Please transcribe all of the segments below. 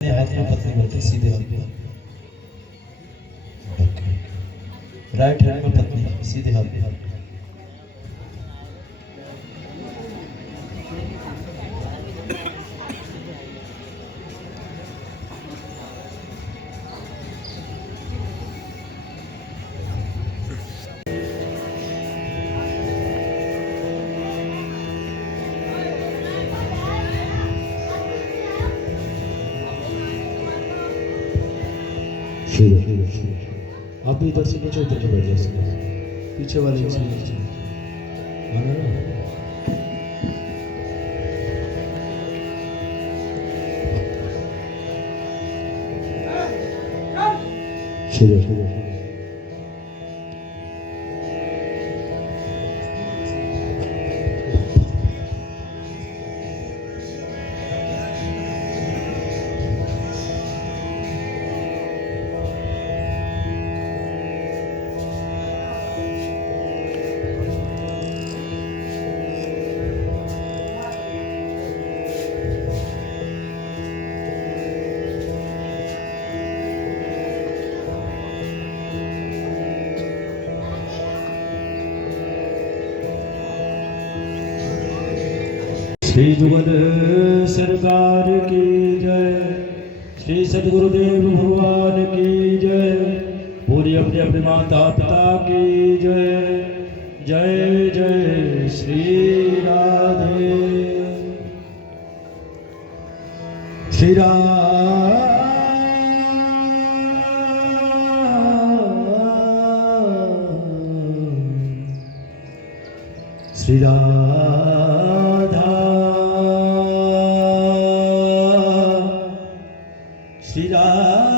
हाथ में पत्नी बैठी सीधे हाथ में, राइट हैंड में पत्नी सीधे हाथ में। आप भी इधर से नीचे उतर के बैठ जाओ, पीछे वाले भी नीचे श्री जुगल सरकार की जय, श्री सद्गुरुदेव भगवान की जय, पूरी अपने अपने माता पिता की जय। जय जय श्री राधे श्री श्री राधा श्री राधा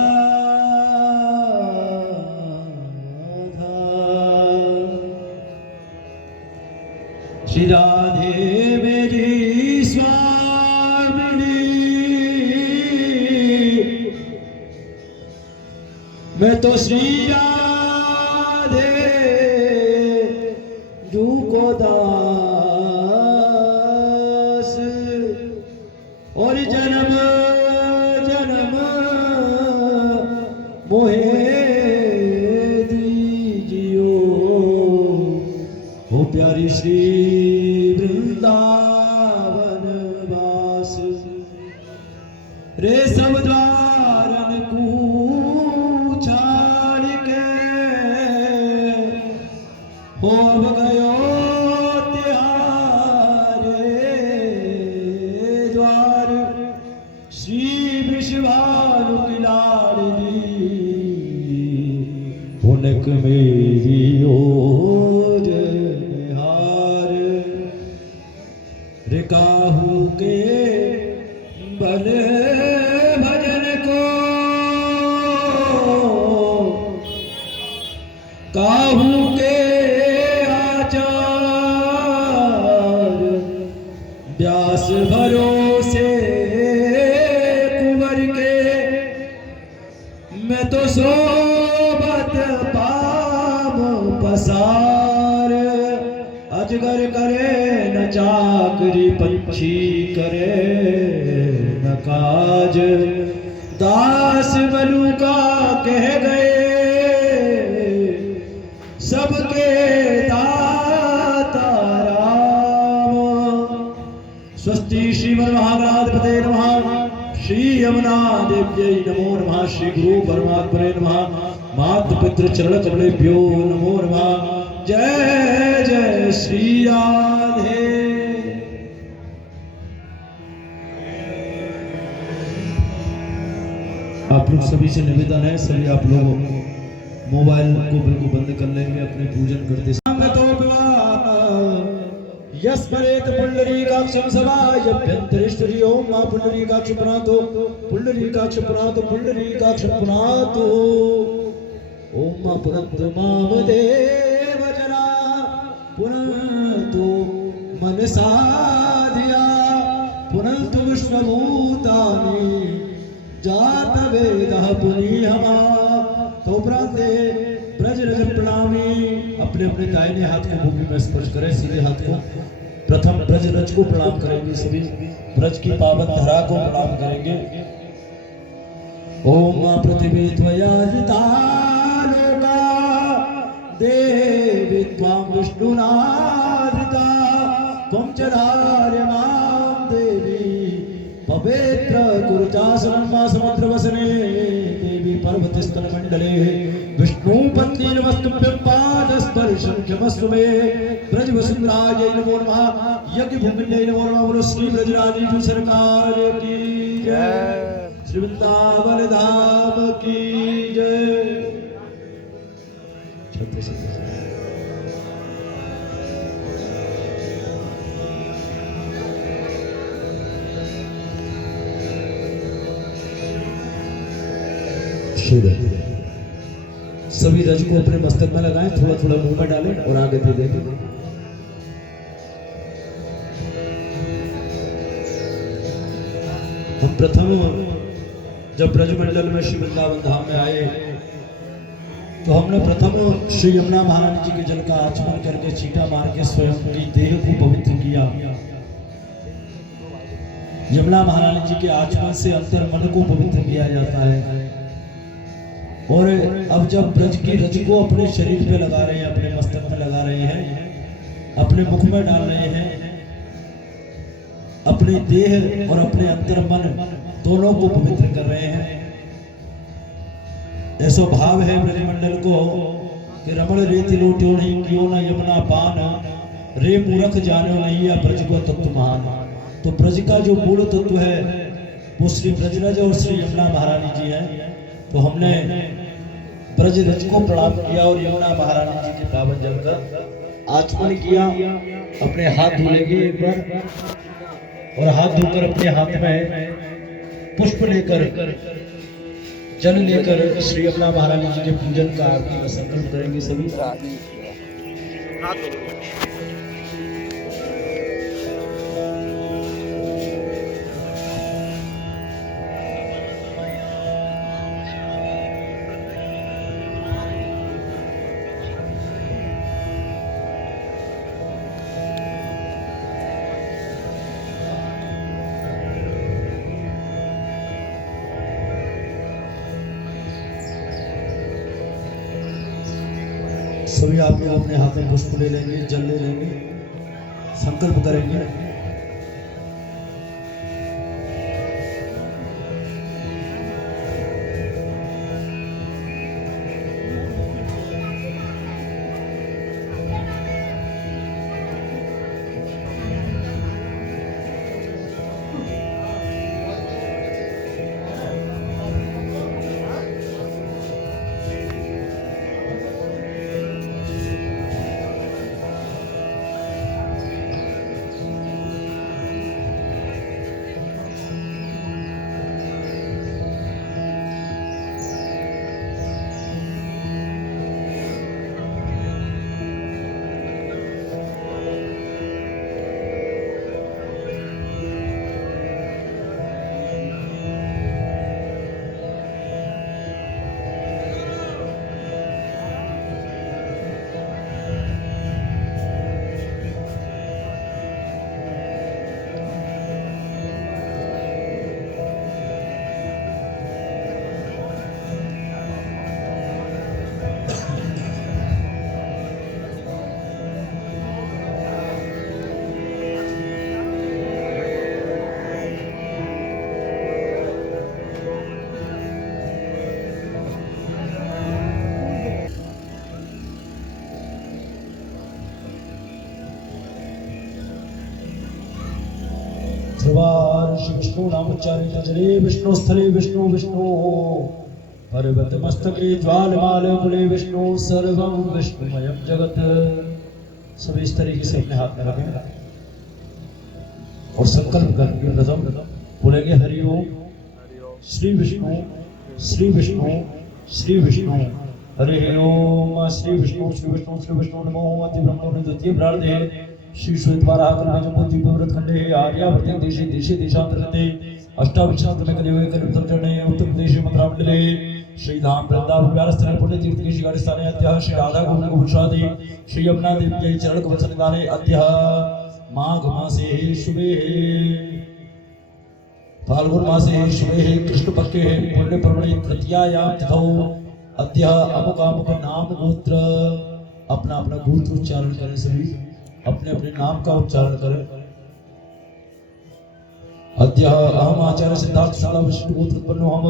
श्री राधे मेरी स्वामिनी, मैं तो श्री राधे जू को दास और जन्म जन्म मोहे दीजियो हो प्यारी श्री वृंदावन वास। रे सब द्वारन को छाड़ के हो गयो त्यारे द्वार, श्री वृषभानु की लाडली उनक मेरी ओर निहार। रे काहू के बल भजन को, काहू के आचार, व्यास भरोसे कुंवर के, मैं तो सोबत पाम पसार। अजगर करे न चाकरी, पंछी करे न काज, दास बलू का कह गए सबके दाता राम। स्वस्ति श्रीमन्महागणाधिपतये नमः, श्री यमुना देव्यै नमो नमः, श्री गुरु परमात्मने नमः, मातृ पितृ चरण कमलेभ्यो नमो नमः। जय जय श्री राधे। आप लोग सभी से निवेदन है, सभी आप लोग मोबाइल को बिल्कुल बंद कर लेंगे अपने पूजन करते यस्मरेत पुंडरीकाक्षं सभायभ्यन्तरिष्ठरि ओम मा पुंडरीकाक्ष पुनातो पुंडरीकाक्ष पुनातो पुंडरीकाक्ष पुनातो ओम मा पुनर्माम देव जना पुनर्तो मनसा धिया पुनर्तो विश्वभूतानि जात वेदः पुनीहमा। तो प्राते ब्रज रज प्रणामी अपने अपने दाहिने हाथ को भूमि में स्पर्श करें, सीधे हाथ को प्रथम ब्रज रज को प्रणाम करेंगे, सभी ब्रज की पावन धरा को प्रणाम करेंगे। ओम पृथ्वी त्वयाजिता लोका देवी त्वां विष्णुनादिता त्वं च धार्यमां देवी पवित्र कुरुचासनं समुद्रवसने देवी पर्वतस्थल मंडले विष्णु पत्नी नमस्तुभ्यं पादस्पर्शं क्षमस्व मे ब्रज वसुंधराय नमो नमः यज्ञ भूमिन्यै नमो नमः। बोलो श्री ब्रजराजेश्वरी सरकार की जय, श्री वृंदावन धाम की जय। सभी रज को अपने मस्तक में लगाएं, थोड़ा थोड़ा मुंह में डालें और आगे दे दें। हम प्रथम जब ब्रजमंडल में श्री वृंदावन धाम में आए तो हमने प्रथम श्री यमुना महारानी जी के जल का आचमन करके छींटा मार के स्वयं की देह को पवित्र किया। यमुना महारानी जी के आचमन से अंतर मन को पवित्र किया जाता है। और अब जब ब्रज की रज को अपने शरीर पे लगा रहे हैं, अपने मस्तक में लगा रहे हैं, अपने मुख में डाल रहे हैं, अपने देह और अपने अंतर मन दोनों को पवित्र कर रहे हैं। ऐसा भाव है ब्रजमंडल को कि रमण रेति लोट्यो नहीं क्यों न यमुना पान रे मूर्ख जानो नहीं या ब्रज को तत्व महान। तो ब्रज का जो मूल तत्व है वो श्री ब्रजराज और श्री यमुना महारानी जी है। तो हमने ब्रज रज को प्रणाम किया और यमुना महारानी जी के पावन जल का आचमन किया। अपने हाथ धुलेंगे एक बार और हाथ धोकर अपने हाथ में पुष्प लेकर जल लेकर श्री यमुना महारानी जी के पूजन का आरती का संकल्प करेंगे सभी। सभी आप लोग अपने हाथ में पुष्प ले लेंगे, जल ले लेंगे, संकल्प करेंगे। विष्णु नामोच्चारेण जले विष्णु स्थले विष्णु विष्णु पर्वत मस्तके ज्वालमाल कुले विष्णु सर्वं विष्णुमयं जगत। सभी इस तरीके से अपने हाथ में रखें और संकल्प करके प्रथम बोलेंगे हरि ओम श्री विष्णु श्री विष्णु श्री विष्णु हरि ओम श्री विष्णु श्री विष्णु श्री विष्णु नमो अति ब्रह्मणो द्वितीय प्रार्थे श्री श्वेतवारा कर्म जम्बूति व्रत खंडे आर्यावर्ते देशे देशे देशांतरते अष्टाविंशति में कलियुगे कलियुग चरणे उत्तर प्रदेश मथुरा मंडले श्री धाम वृंदावन व्यासस्थाने पुण्य तीर्थ के शिखर स्थाने अद्य श्री राधा गोविंद गोपुषादि श्री यमुना देवी चरण कमल सन्निधाने अद्य माघ मासे शुभे फाल्गुन मासे शुभे कृष्ण पक्षे पुण्य पर्वणि तृतीयायां तिथौ अद्य अमुक अमुक नाम गोत्र। अपना अपना गोत्र उच्चारण करें, सभी अपने अपने नाम का उच्चारण करें। अद्य अहम आचार्य सिद्धार्थ शुक्ला विष्णु गोत्र उत्पन्नो हम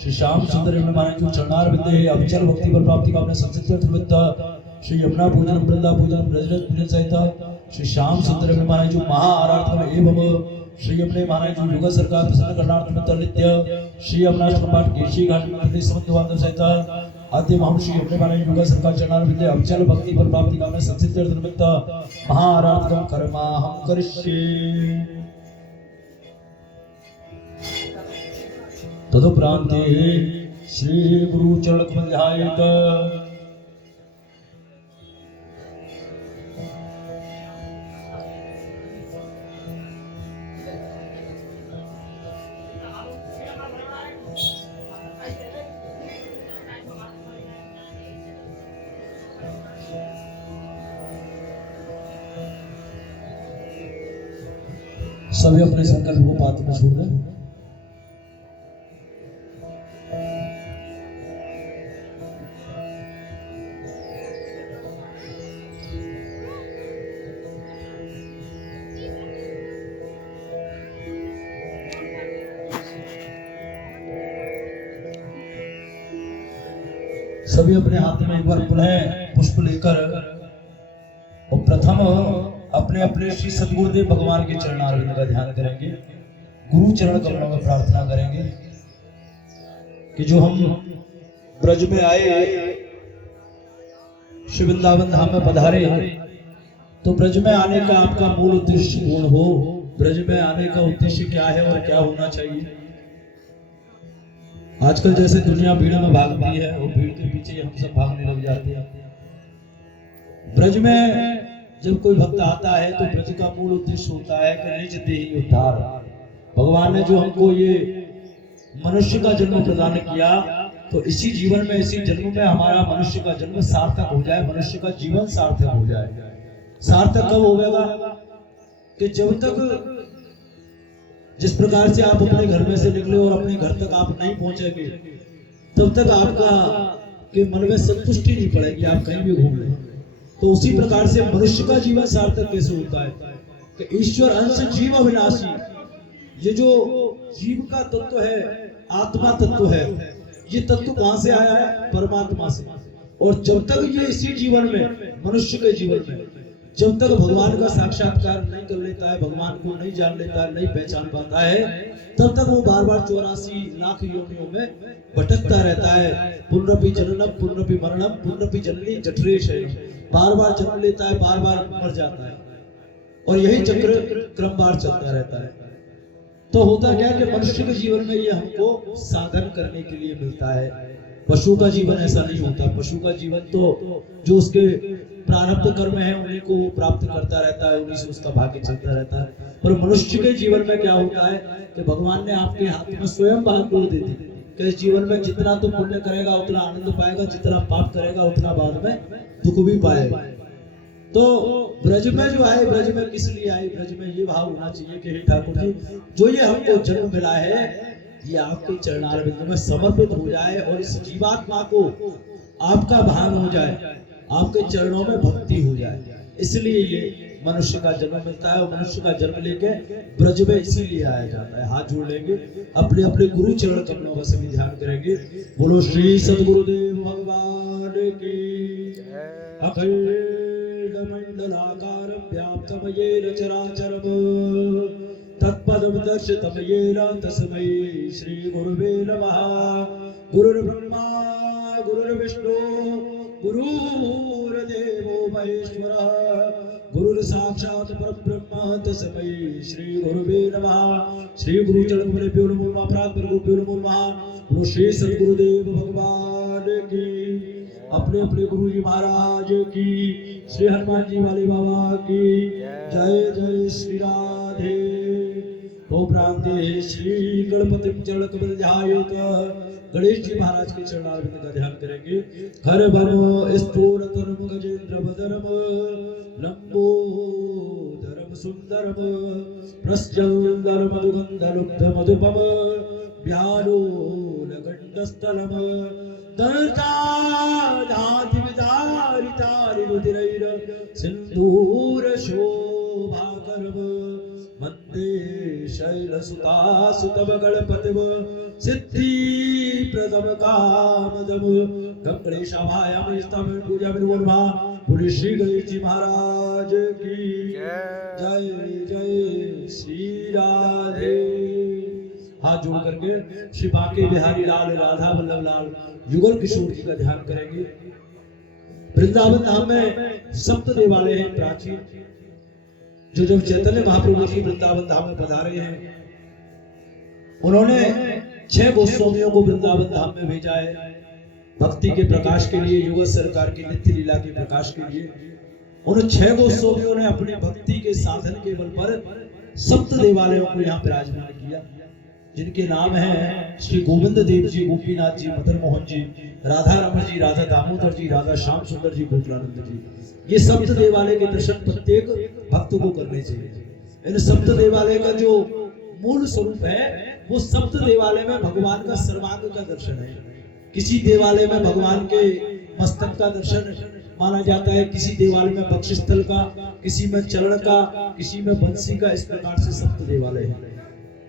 श्री श्याम सुंदर माने जो चरणार विद्ये अविचल भक्ति पर प्राप्ति कामना संसिद्ध त्रिविद्या श्री यमुना पूजन वृंदा पूजन ब्रजरथ पूजन सहित श्री श्याम सुंदर माने जो महा आराधना एवं श्री यमुने माने जो युग सरकार प्रसन्न करणार्थ में नित्य श्री यमुना पाठ केशी घाट में संबंध बांधव सहित आद्य महम श्री यमुने माने युग सरकार चरणार विद्ये अविचल भक्ति पर प्राप्ति कामना संसिद्ध त्रिविद्या महा आराधना कर्म हम करिष्ये। तदुपरांते श्री गुरु चरण कमल ध्यायेत। सभी अपने संकल्प को पात्र में छोड़ दें। सभी अपने हाथ में एक बार पुनः पुष्प लेकर और प्रथम अपने अपने श्री सद्गुरुदेव भगवान के चरणारविंद का ध्यान करेंगे। गुरु चरण कमलों में प्रार्थना करेंगे कि जो हम ब्रज में आए, श्री वृंदावन धाम में पधारे, तो ब्रज में आने का आपका मूल उद्देश्य पूर्ण हो। ब्रज में आने का उद्देश्य क्या है और क्या होना चाहिए। आजकल जैसे दुनिया भीड़ में भागती है और भीड़ के पीछे हम सब भागने लग जाते हैं। ब्रज में जब कोई भक्त आता है तो ब्रज का मूल उद्देश्य होता है कि निज देहि उद्धार। भगवान ने जो हमको ये मनुष्य का जन्म प्रदान किया, तो इसी जीवन में, इसी जन्म में हमारा मनुष्य का जन्म सार्थक हो जाए, मनुष्य का जीवन सार्थक हो जाए। सार्थक कब होगा कि जब तक जिस प्रकार से आप अपने घर में से निकले और अपने घर तक आप नहीं पहुंचेंगे, तब तक आपका के मन में संतुष्टि नहीं पड़ेगी, आप कहीं भी घूम लें। तो उसी प्रकार से मनुष्य का जीवन सार्थक कैसे होता है कि ईश्वर अंश जीव अविनाशी, ये जो जीव का तत्व है, आत्मा तत्व है, ये तत्व कहां से आया है? परमात्मा से। और जब तक ये इसी जीवन में, मनुष्य के जीवन में, जब तक भगवान का साक्षात्कार नहीं कर लेता है, भगवान को नहीं जान लेता है, नहीं पहचान पाता है, तब तक वो बार बार 84 लाख योनियों में भटकता रहता है। पुनरपि जननम पुनरपि मरणम पुनरपि जननी जठरे शयनम, बार बार जन्म लेता है, बार बार मर जाता है, और यही चक्र क्रमवार चलता रहता है। तो होता क्या कि मनुष्य के जीवन में ये हमको साधन करने के लिए मिलता है। पशु का जीवन ऐसा नहीं होता। पशु का जीवन तो जो उसके प्रारब्ध कर्म है उन्हीं को प्राप्त करता रहता है, उन्हीं से उसका भाग्य चलता रहता है। पर मनुष्य के जीवन में क्या होता है कि भगवान ने आपके हाथ में स्वयं भाग्य दे दी कि इस जीवन में जितना तो पुण्य करेगा उतना आनंद पाएगा, जितना पाप करेगा उतना बाद में दुख भी पाएगा। तो ब्रज में जो आए, ब्रज में किस लिए आए? ब्रज में ये भाव होना चाहिए कि हे ठाकुर जी, जो ये हमको जन्म मिला है, ये आपके चरणारविंद में समर्पित हो जाए और इस जीवात्मा को आपका भान हो जाए, आपके चरणों में भक्ति हो जाए। इसलिए ये मनुष्य का जन्म मिलता है और मनुष्य का जन्म लेके ब्रज में इसीलिए आया जाता है। हाथ जोड़ लेंगे, अपने अपने गुरु चरण कमलों का सभी ध्यान करेंगे। बोलो श्री सद्गुरुदेव भगवान की। अखंड मंडलाकारं व्याप्तं येन चराचरम् तत्पदं दर्शितं येन तस्मै श्री गुरुवे नमः। गुरुर्ब्रह्मा गुरुर्विष्णु गुरुर्देवो महेश्वरः गुरुर्साक्षात् परब्रह्म तस्मै श्री गुरुवे नमः। श्री गुरु चरण कमलेभ्यो नमो नमः। प्रातःभ्यो नमो नमः। बोलो श्री सद्गुरुदेव भगवान की, अपने अपने गुरु जी महाराज की, श्री हनुमान जी वाले बाबा की जय जय श्री राधे। प्रांते श्री गणपति चरण कमल ध्यायेत। गणेश जी महाराज के चरणारविंद का ध्यान करेंगे। हर भम स्थूलतरम गजेंद्र बदरम लंबोदरम सुंदरम प्रस्यंदर मधुगंधलुब्ध मधुपम व्यालोल गंडस्थलम दंताधाति विदारितारि रुधिरैर सिंदूर शोभाकरम वंदे शैलसुतासुतम गणपतिम सिद्धि प्रदम कामदम गंगणेशाभायाम स्तम पूजा विनोर्मा। बोले श्री गणेश जी महाराज की जय जय श्री राधे। हाथ जोड़ करके श्री बांके बिहारी लाल राधा वल्लभ लाल युगल किशोर जी का ध्यान करेंगे। वृंदावन धाम में सप्त देवालय हैं प्राचीन, जो जब चैतन्य महाप्रभु जी वृंदावन धाम में पधारे हैं, उन्होंने 6 गोस्वामियों को वृंदावन धाम में भेजा है भक्ति के प्रकाश के लिए, युगल सरकार की नित्य लीला के प्रकाश के लिए। उन 6 गोस्वामियों ने अपनी भक्ति के साधन के बल पर सप्त देवालयों को यहाँ विराजमान किया, जिनके नाम हैं श्री गोविंद देव जी, गोपीनाथ जी, मदन मोहन जी, राधा रमण जी, राधा दामोदर जी, राधा श्याम सुंदर जी, गोकुलानंद जी। ये सप्त देवालय के दर्शन प्रत्येक भक्त को करने चाहिए। इन सप्त देवालय का जो मूल स्वरूप है वो सप्त देवालय में भगवान का सर्वांग का दर्शन है। किसी देवालय में भगवान के मस्तक का दर्शन माना जाता है, किसी देवालय में बक्षस्थल का, किसी में चरण का, किसी में बंसी का। इस प्रकार से सप्त देवालय है।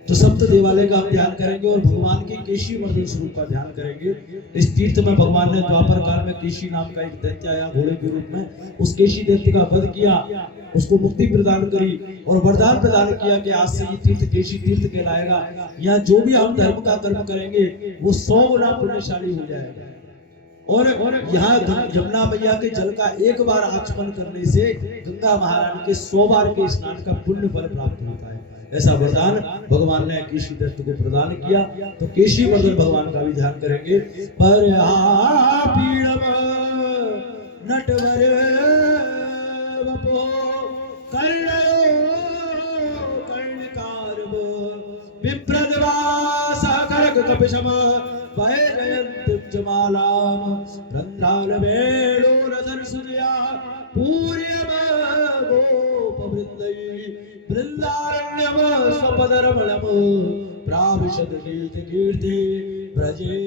तो सप्त देवालय का हम ध्यान करेंगे और भगवान के केशी मर्दन स्वरूप का ध्यान करेंगे। इस तीर्थ में भगवान ने द्वापर काल में केशी नाम का एक दैत्य आया घोड़े के रूप में, उस केशी दैत्य का वध किया, उसको मुक्ति प्रदान करी और वरदान प्रदान किया कि आज से ये तीर्थ केशी तीर्थ कहलाएगा। यहाँ जो भी हम धर्म का कर्म करेंगे वो 100 गुना पुण्यशाली हो जाएगा। और यहाँ यमुना मैया के जल का एक बार आचमन करने से गंगा महारानी के 100 बार के स्नान का पुण्य फल प्राप्त होता है। ऐसा वरदान भगवान ने केशी दत्त को प्रदान किया। तो केशी मर्दन भगवान का भी ध्यान करेंगे। पर नटवर कपिशम जमालाम रंध्राल वेणु रधर सूर्या पूर्यम गोप वृंदई वृंदारण्यम स्वपदरमणम प्राविशद गीत कीर्ति ब्रजे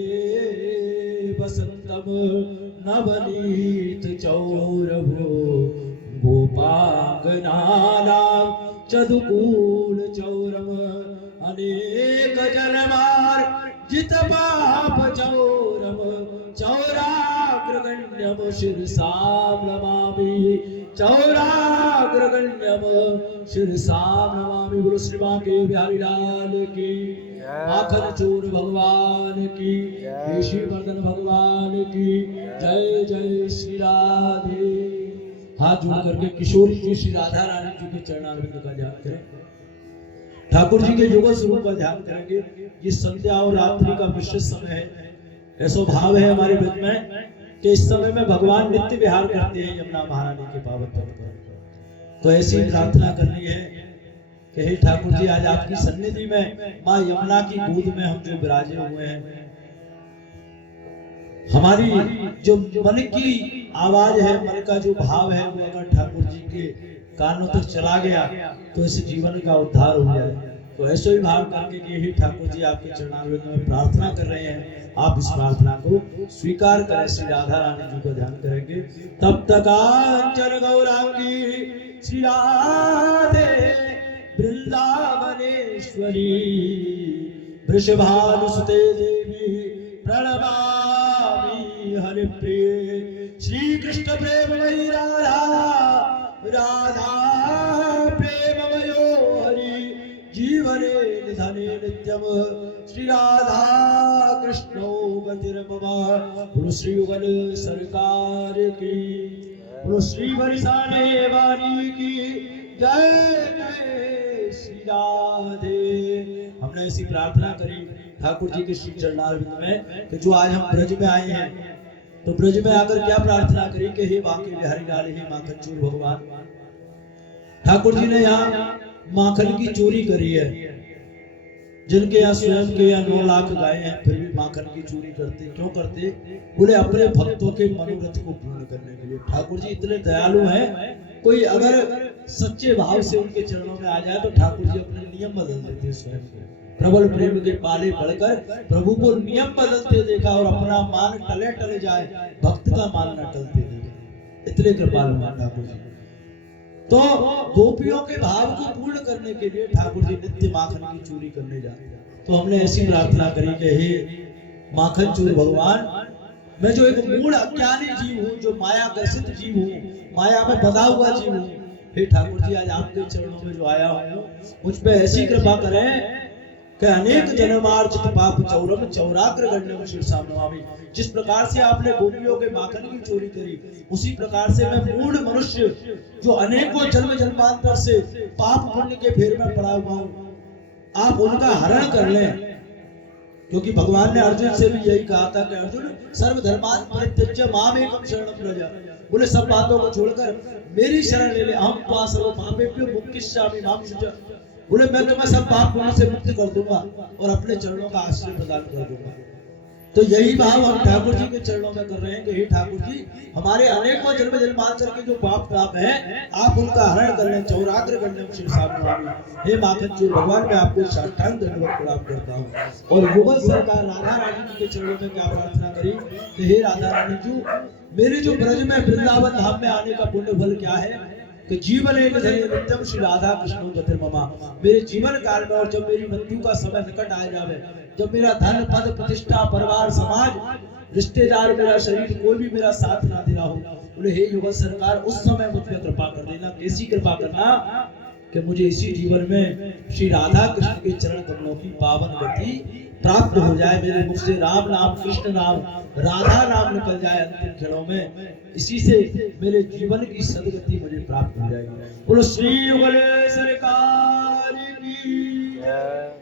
वसंतम नवनीत चौरभो गोपांगनानां चदुकूल चौरम अनेक जन्मार जित पाप चौरम चौराग्रगण्यम शिरसाम नमामि चौराग्रगण्यम शिरसाम नमामि। बोलो श्री बांके बिहारी लाल की, माखन चोर भगवान की, केशी मर्दन भगवान की जय जय श्री राधे। हाथ जोड़ करके किशोर जी श्री राधा रानी जी के चरणारविंद का ध्यान करें। ठाकुर जी के युगल स्वरूप का ध्यान करेंगे। ये संध्या और रात्रि का विशेष समय है। ऐसा भाव है हमारे व्रत में कि इस समय में भगवान नित्य विहार करते हैं यमुना महारानी के पावन तट पर। तो ऐसी प्रार्थना करनी है कि हे ठाकुर जी, आज आपकी सन्निधि में माँ यमुना की गोद में हम जो विराजे हुए हैं, हमारी जो मन की आवाज है, मन का जो भाव है, वो अगर ठाकुर जी के कानों तक चला गया तो इस जीवन का उद्धार हो जाए। तो ऐसे ही भाव करके कि हे ठाकुर जी, आपके चरणारविंद में प्रार्थना कर रहे हैं, आप इस प्रार्थना को स्वीकार करें। श्री राधा रानी जी को ध्यान करेंगे। तब तक आंचल गौरांगी श्री राधे वृंदावनेश्वरी वृषभानुसुते देवी प्रणमामि हरिप्रिय। श्री कृष्ण प्रेममयी राधा राधा प्रेममयो हरि जीव नित्यम श्री राधा कृष्णो गतिर्ममा। बोलो श्री युगल सरकार की, बोलो श्री बरसाने वाली की जय जय श्री राधे। हमने ऐसी प्रार्थना करी ठाकुर जी के श्री चरणारविंद में कि जो आज हम ब्रज में आए हैं, तो ब्रज में आकर क्या प्रार्थना करी कि हे बांके बिहारी लाल, हे माखन चोर भगवान। ठाकुर जी ने यहाँ माखन की चोरी करी है, जिनके यहाँ स्वयं के यहाँ 9 लाख गाय हैं, फिर भी माखन की चोरी करते। क्यों करते? बोले अपने भक्तों के मनोरथ को पूर्ण करने के लिए। ठाकुर जी इतने दयालु हैं, कोई अगर सच्चे भाव से उनके चरणों में आ जाए तो ठाकुर जी अपने नियम बदल देते हैं स्वयं के। प्रबल प्रेम के पाले पड़कर प्रभु को नियम बदलते देखा और अपना मान टले टले जाए, भक्त का मान न टलते देखा। इतने कृपालु हैं ठाकुर जी। तो गोपियों के भाव को पूर्ण करने के लिए ठाकुर जी नित्य माखन की चोरी करने जाते हैं। तो हमने ऐसी प्रार्थना करी कि हे माखन चोर भगवान, मैं जो एक मूढ़ अज्ञानी जीव हूँ, जो माया ग्रसित जीव हूँ, माया में बंधा हुआ जीव हूँ, हे ठाकुर जी आज आपके चरणों में जो आया हूँ, मुझ पे ऐसी कृपा करें कि अनेक जन्मार्जित पाप चौरम चौराग्र गण्यम शीर्षाम नमामि। जिस प्रकार से आपने गोपियों के माखन की चोरी करी, उसी प्रकार से मैं मूढ़ मनुष्य जो अनेकों जन्म जन्मांतर से पाप पुण्य के फेर में पड़ा हुआ हूँ, आप उनका हरण कर लें। क्योंकि भगवान ने अर्जुन से भी यही कहा था कि अर्जुन सर्वधर्मान परित्यज्य माम एकम शरणम व्रज। बोले सब बातों को छोड़कर मेरी शरण ले ले। अहम त्वा सर्व पापेभ्यो मुक्तिष्यामि मां शुच। बोले मैं तुम्हें सब पाप पुण्य से मुक्त कर दूंगा और अपने चरणों का आश्रय प्रदान कर दूंगा। तो यही भाव हम ठाकुर जी के चरणों में कर रहे हैं कि हे ठाकुर जी, हमारे अनेकों जन्म जन्मांतर के जो पाप ताप हैं, आप उनका हरण कर लें। चौराग्र गण्यम शीर्षाम नमामि। हे माखन चोर भगवान, मैं आपको साष्टांग दंडवत प्रणाम करता हूँ। और युगल सरकार राधा रानी जी के चरणों में क्या प्रार्थना करी कि हे राधा रानी जी, मेरे जो ब्रज में वृंदावन धाम में आने का पुण्य फल क्या है कि जीवन नित्यम श्री राधा कृष्ण गतिर्ममा। मेरे जीवन काल में और जब मेरी मृत्यु का समय निकट आ जावे, जब मेरा धन पद प्रतिष्ठा परिवार समाज रिश्तेदार मेरा शरीर कोई भी मेरा साथ ना दे रहा हो, बोले हे युगल सरकार उस समय मुझ पर कृपा कर देना। कैसी कृपा करना कि मुझे इसी जीवन में श्री राधा कृष्ण के चरण कमलों की पावन गति प्राप्त हो जाए। मेरे मुख से राम नाम कृष्ण नाम राधा नाम निकल जाए अंतिम क्षणों में, इसी से मेरे जीवन की सदगति मुझे प्राप्त हो जाएगी। बोलो श्री युगल सरकार की।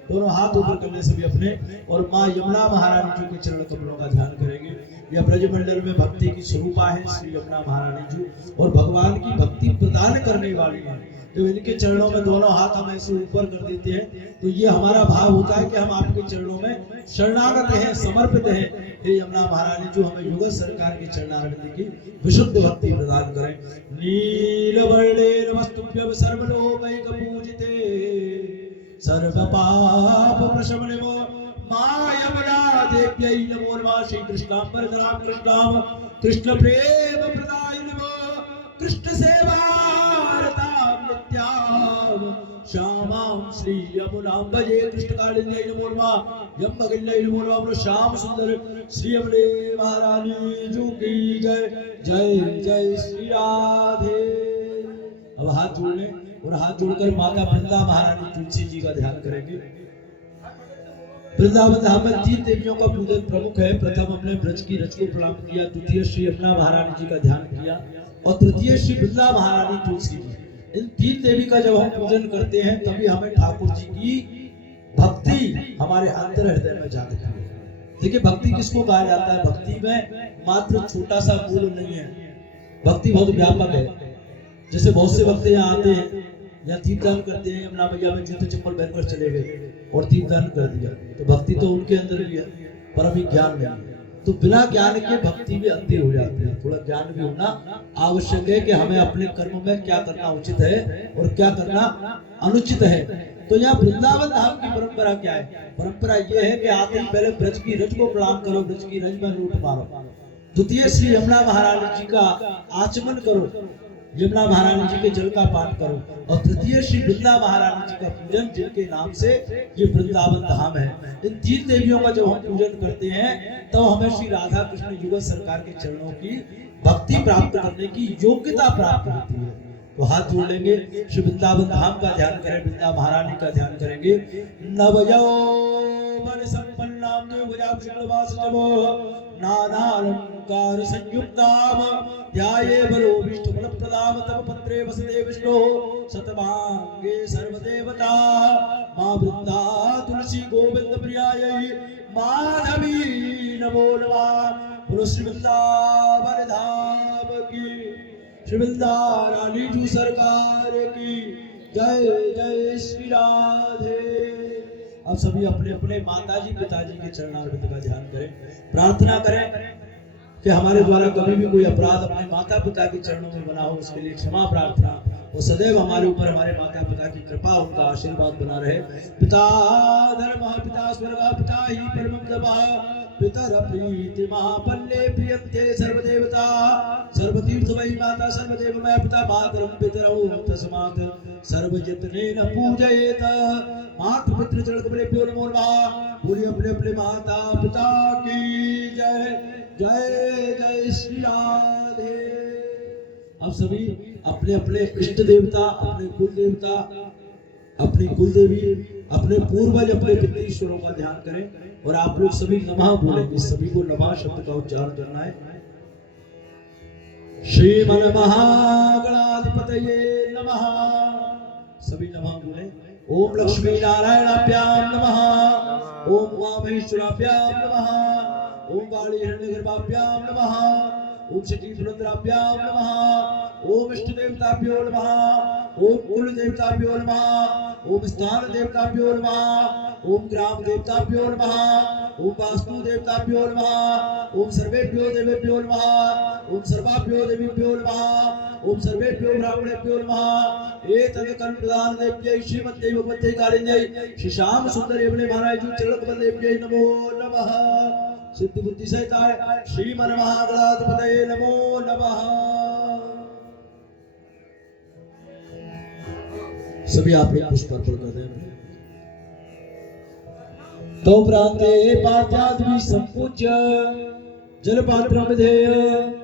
दोनों हाथ ऊपर करने से भी अपने और माँ यमुना महारानी जी के चरण कमलों का ध्यान करेंगे। यह ब्रजमंडल में भक्ति की स्वरूपा है श्री यमुना महारानी जी, और भगवान की भक्ति प्रदान करने वाली है। तो इनके चरणों में दोनों हाथ हम ऐसे ऊपर कर देते हैं, तो ये हमारा भाव होता है कि हम आपके चरणों में शरणागत हैं, समर्पित हैं। हे यमुना महारानी जो हमें युगल सरकार के चरणारविंद की विशुद्ध भक्ति प्रदान करें। नीलवर्णेन वस्तुभ्यं सर्वलोकैक पूजिते सर्व पाप प्रशमने मां यमुना देव्यै नमो नमः। श्री कृष्णांबरधरां कृष्णां कृष्ण प्रेम प्रदाय नमः। कृष्ण सेवारतां नित्यां श्यामां श्री यमुनां भजे। कृष्ण कालिंदै नमो नमः। यम्बगिल्लै नमो नमः। बोलो श्याम सुंदर श्री यमुने महारानी जी की जय। जय जय श्री राधे। अब हाथ जोड़ लें और हाथ जोड़कर माता वृंदा महारानी तुलसी जी का ध्यान करेंगे। वृंदावन धाम में 3 देवियों का पूजन प्रमुख है। प्रथम हमने ब्रज की रज को प्रणाम किया, द्वितीय श्री यमुना महारानी जी का ध्यान किया और तृतीय श्री वृंदा महारानी तुलसी जी। इन 3 देवी का जब हम पूजन करते हैं तभी हमें ठाकुर जी की भक्ति हमारे अंतर हृदय में जागती है। देखिए भक्ति किसको कहा जाता है? भक्ति में मात्र छोटा सा मूल नहीं है, भक्ति बहुत व्यापक है। जैसे बहुत से भक्त यहाँ आते हैं, यहाँ तीर्थदान करते हैं, यमुना मैया में जूते चप्पल पहनकर चले गए और तीर्थदान कर दिया, तो भक्ति तो उनके अंदर भी है पर अभी ज्ञान नहीं है। तो बिना ज्ञान के भक्ति भी अंधी हो जाती है। थोड़ा ज्ञान भी होना आवश्यक है कि हमें अपने कर्म में क्या करना उचित है और क्या करना अनुचित है। तो यहाँ वृंदावन धाम की परंपरा क्या है? परंपरा ये है कि आते ही पहले ब्रज की रज को प्रणाम करो, ब्रज की रज में लूट मारो। द्वितीय श्री यमुना महारानी जी का आचमन करो, यमुना महारानी जी के जल का पान करो, और तृतीय श्री वृंदा महारानी जी का पूजन, जिनके नाम से ये वृंदावन धाम है। इन 3 देवियों का जब हम पूजन करते हैं तो हमें श्री राधा कृष्ण युगल सरकार के चरणों की भक्ति प्राप्त करने की योग्यता प्राप्त होती है। तो हाथ जोड़ लेंगे। श्री वृंदावन धाम का ध्यान करें, वृंदा महारानी का ध्यान करेंगे। नवयौवन संपन्नाम देवभुजां शुक्लवासजमो नानालंकार संयुक्ताम ध्याये बलोभीष्ट बलप्रदाम तव पत्रे वसते विष्णु शतभांगे सर्वदेवता मां वृंदा तुलसी गोविंद प्रियायै माधवी नमो नमः। बोलो श्री वृंदावन धाम की, श्री वृंदा रानी जू सरकार की जय। जय श्री राधे। अब सभी अपने अपने माताजी पिताजी के चरणारविंद का ध्यान करें, प्रार्थना करें कि हमारे द्वारा कभी भी कोई अपराध अपने माता पिता के चरणों में बना हो, उसके लिए क्षमा प्रार्थना। वो सदैव हमारे ऊपर हमारे माता पिता की कृपा, उनका आशीर्वाद बना रहे। पिता धर्म पिता स्वर्ग पिता ही परमं तपः पितर प्रीति महापल्ले प्रियन्ते सर्वदेवता सर्वतीर्थ वै माता सर्वदेव मय पिता मातरं पितरौ तस्मात् सर्वजतनेन पूजयेत। मातृ पितृ चरण कमलेभ्यो नमो नमः। बोलिए अपने अपने माता पिता की जय। जय जय श्री राधे। अब सभी अपने अपने इष्ट देवता, अपने कुल देवता, अपनी कुल देवी, अपने पूर्वज, अपने पितृश्वरों का ध्यान करें और आप लोग सभी नमः बोलेंगे। सभी को नमः शब्द का उच्चारण करना है। श्रीमन महागणाधिपतये नमः। सभी नमः बोले। ओम लक्ष्मी नारायणाभ्याम नमः। ओम उमामहेश्वराभ्याम नमः। ओम वाणी हिरण्यगर्भाभ्याम नमः। ओम शक्ति सुरंद्राभ्याम नमः। ओम इष्ट देवताभ्यो नमः। ओम कुल देवताभ्यो नमः। ओम स्थान देवताभ्यो नमः। ओम ग्राम देवताभ्यो नमः। ओम वास्तु देवताभ्यो नमः। ओम सर्वेभ्यो देवेभ्यो नमः। ओम सर्वाभ्यो देवीभ्यो नमः। ओम सर्वेभ्यो ब्राह्मणेभ्यो नमः। एतद् कर्म प्रदान देव्यै श्रीमद्यै भगवत्यै कालिन्यै श्री श्याम सुंदर एवं महाराज जी चरण कमलेभ्यै नमो नमः। सिद्धि बुद्धि सहिताय श्रीमन महागणाधिपतये नमो नमः। सभी आप लोग पुष्प अर्पण कर दें। तो प्रांते पार्थादि संपूज्य जलपात्रं विधेय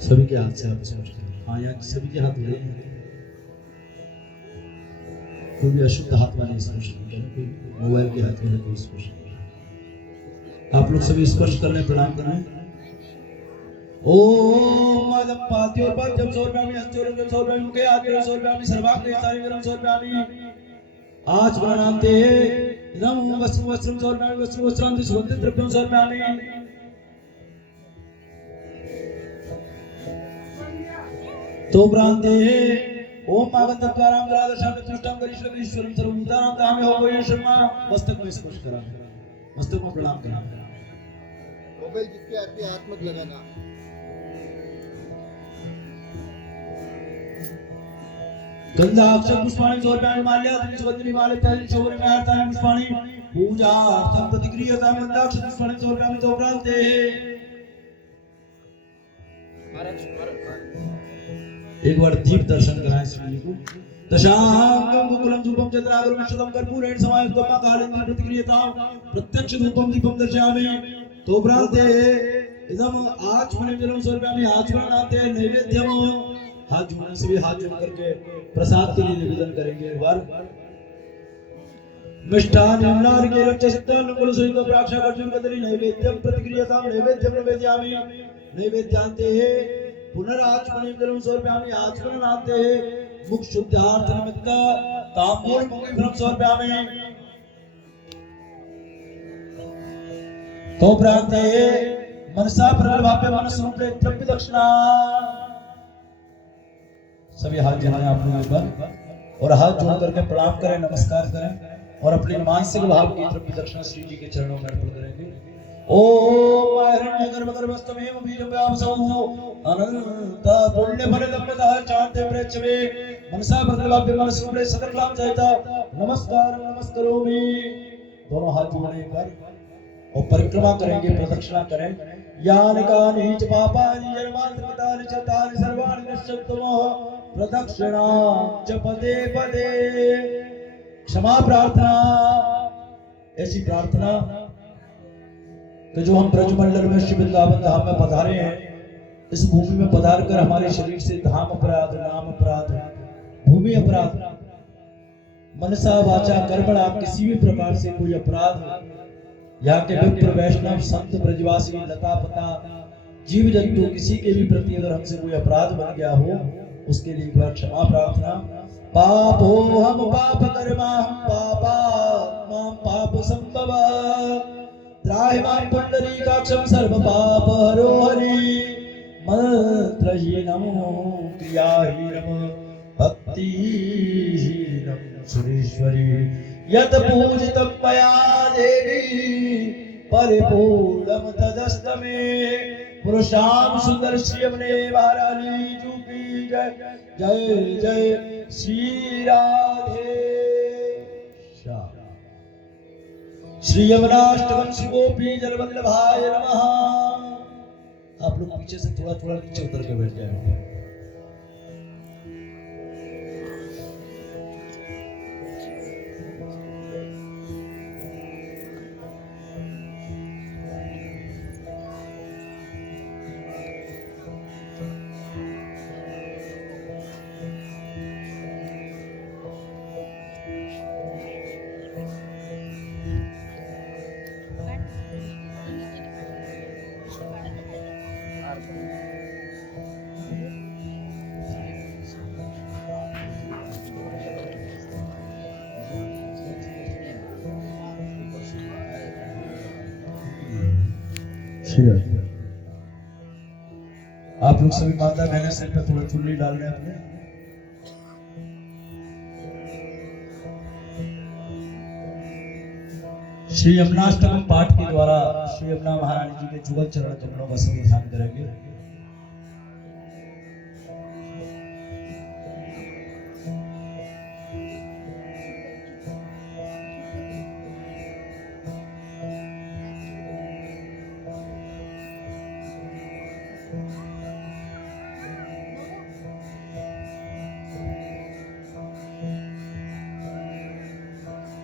सभी के हाथ से आप स्पर्श करें। हाँ, यहाँ सभी के हाथ धुले हैं। कोई भी अशुद्ध हाथ वाले स्पर्श नहीं करें, कोई मोबाइल के हाथ वाले कोई स्पर्श नहीं करें। आप लोग सभी स्पर्श करने प्रणाम करें। ओम मदम पात्यो पद्यम सोर्व्यामि हस्तोरंगम सोर्व्यामि मुखे आत्मन सोर्व्यामि सर्वांगे सारिंगरम सोर्व्यामि आज प्राणांते इदं वस्त्रं वस्त्रं सोर्व्यामि वस्त्रं वस्त्रांति सुगन्धित द्रव्यं सोर्व्यामि। तो प्रांते ओम मागंतत्वाराम द्वादशां चतुष्टं गरीश्वर ईश्वरं सर्वभूतानां तामे हो गए शर्मा। मस्तक में स्पर्श करा, मस्तक में प्रणाम करा। मोबाइल जिसके आते हाथ मत लगाना। गंधाक्षर पुष्पाणि समर्पयामि माल्यार्पणं सुगन्धिनी मालिकानि शोभने महर्तानि पुष्पाणि पूजार्थं प्रतिक्रियतां गंधाक्षर पुष्पाणि समर्पयामि। तो प्रांते एक बार दीप दर्शन कराएं श्री जी को। दशांगं गोकुलं धूपं चंद्रागरं शतं कर्पूरेण समायुक्तं कालेन्द्र प्रतिक्रियतां प्रत्यक्ष धूपं दीपं दर्शयामि। तो प्रांते इदम आचमनं जलं समर्पयामि आचमनान्ते नैवेद्यम। हाथ जोड़ने से भी हाथ जोड़ करके प्रसाद के लिए निवेदन करेंगे। एक बार मिष्ठान निम्नार के रक्ष सत्यान कुल सहित प्राक्षा कर्जुन कदली नैवेद्यम प्रतिक्रियतां नैवेद्यम नैवेद्यामि नैवेद्यांते है पुनराचमनीं जलं समर्पयामि आचमनान्ते है मुख शुद्धार्थ निमित्त तांबूल मुखी भ्रम समर्पयामि तो प्रांते मनसा प्रभाव्य मनस रूपे द्रव्य दक्षिणा सभी हाथ जोड़ें आप लोगों पर और हाथ जोड़ करके प्रणाम करें नमस्कार करें और अपने मानसिक भाव की द्रव्य दक्षिणा श्री जी के चरणों में अर्पण करेंगे। ओम हिरण्यगर्भगर्भस्थमेव बीजव्यामसौ अनंत पुण्य फल लब्धतः चान्ते प्रेक्षवे मनसा प्रभाव्य मनस रूपे सकलाम जयता नमस्कार नमस्करोमि। दोनों हाथ जोड़ने पर और परिक्रमा करेंगे प्रदक्षिणा करें। यानि कानि च पापानि जन्मानि कृतानि च तानि सर्वाणि नश्यन्तु प्रदक्षिणा च पदे पदे। क्षमा प्रार्थना ऐसी प्रार्थना कि जो हम ब्रजमंडल में श्री वृंदावन धाम में पधारे हैं, इस भूमि में पधार कर हमारे शरीर से धाम अपराध नाम अपराध भूमि अपराध मनसा वाचा कर्मणा किसी भी प्रकार से कोई अपराध यहाँ के विप्र वैष्णव संत ब्रजवासी लता पता जीव जंतु किसी के भी प्रति अगर हमसे कोई अपराध बन गया हो उसके लिए एक बार क्षमा प्रार्थना। पापो हम पाप कर्मा हम पापा मां पाप संभव त्राहि मां पुंडरीकाक्षं सर्व पाप हरो हरि मंत्रहीनम क्रियाहीनम भक्तिहीनम सुरेश्वरी यत पूजितं मया देवी परिपूर्णं तदस्तमे पुरुषां सुंदर श्रीयमने महारानी जू की जय जय जय श्री राधे श्याम। श्री यमुनाष्टकम श्री गोपी जलवल्लभाय नमः। आप लोग पीछे से थोड़ा थोड़ा नीचे उतर के बैठ जाएंगे। आप लोग सभी माता बहनें सिर पे थोड़ा चुन्नी डाल रहे हैं अपने। श्री यमुनाष्टकम पाठ के द्वारा श्री यमुना महारानी जी के जुगल चरण कमलों का सभी ध्यान करेंगे।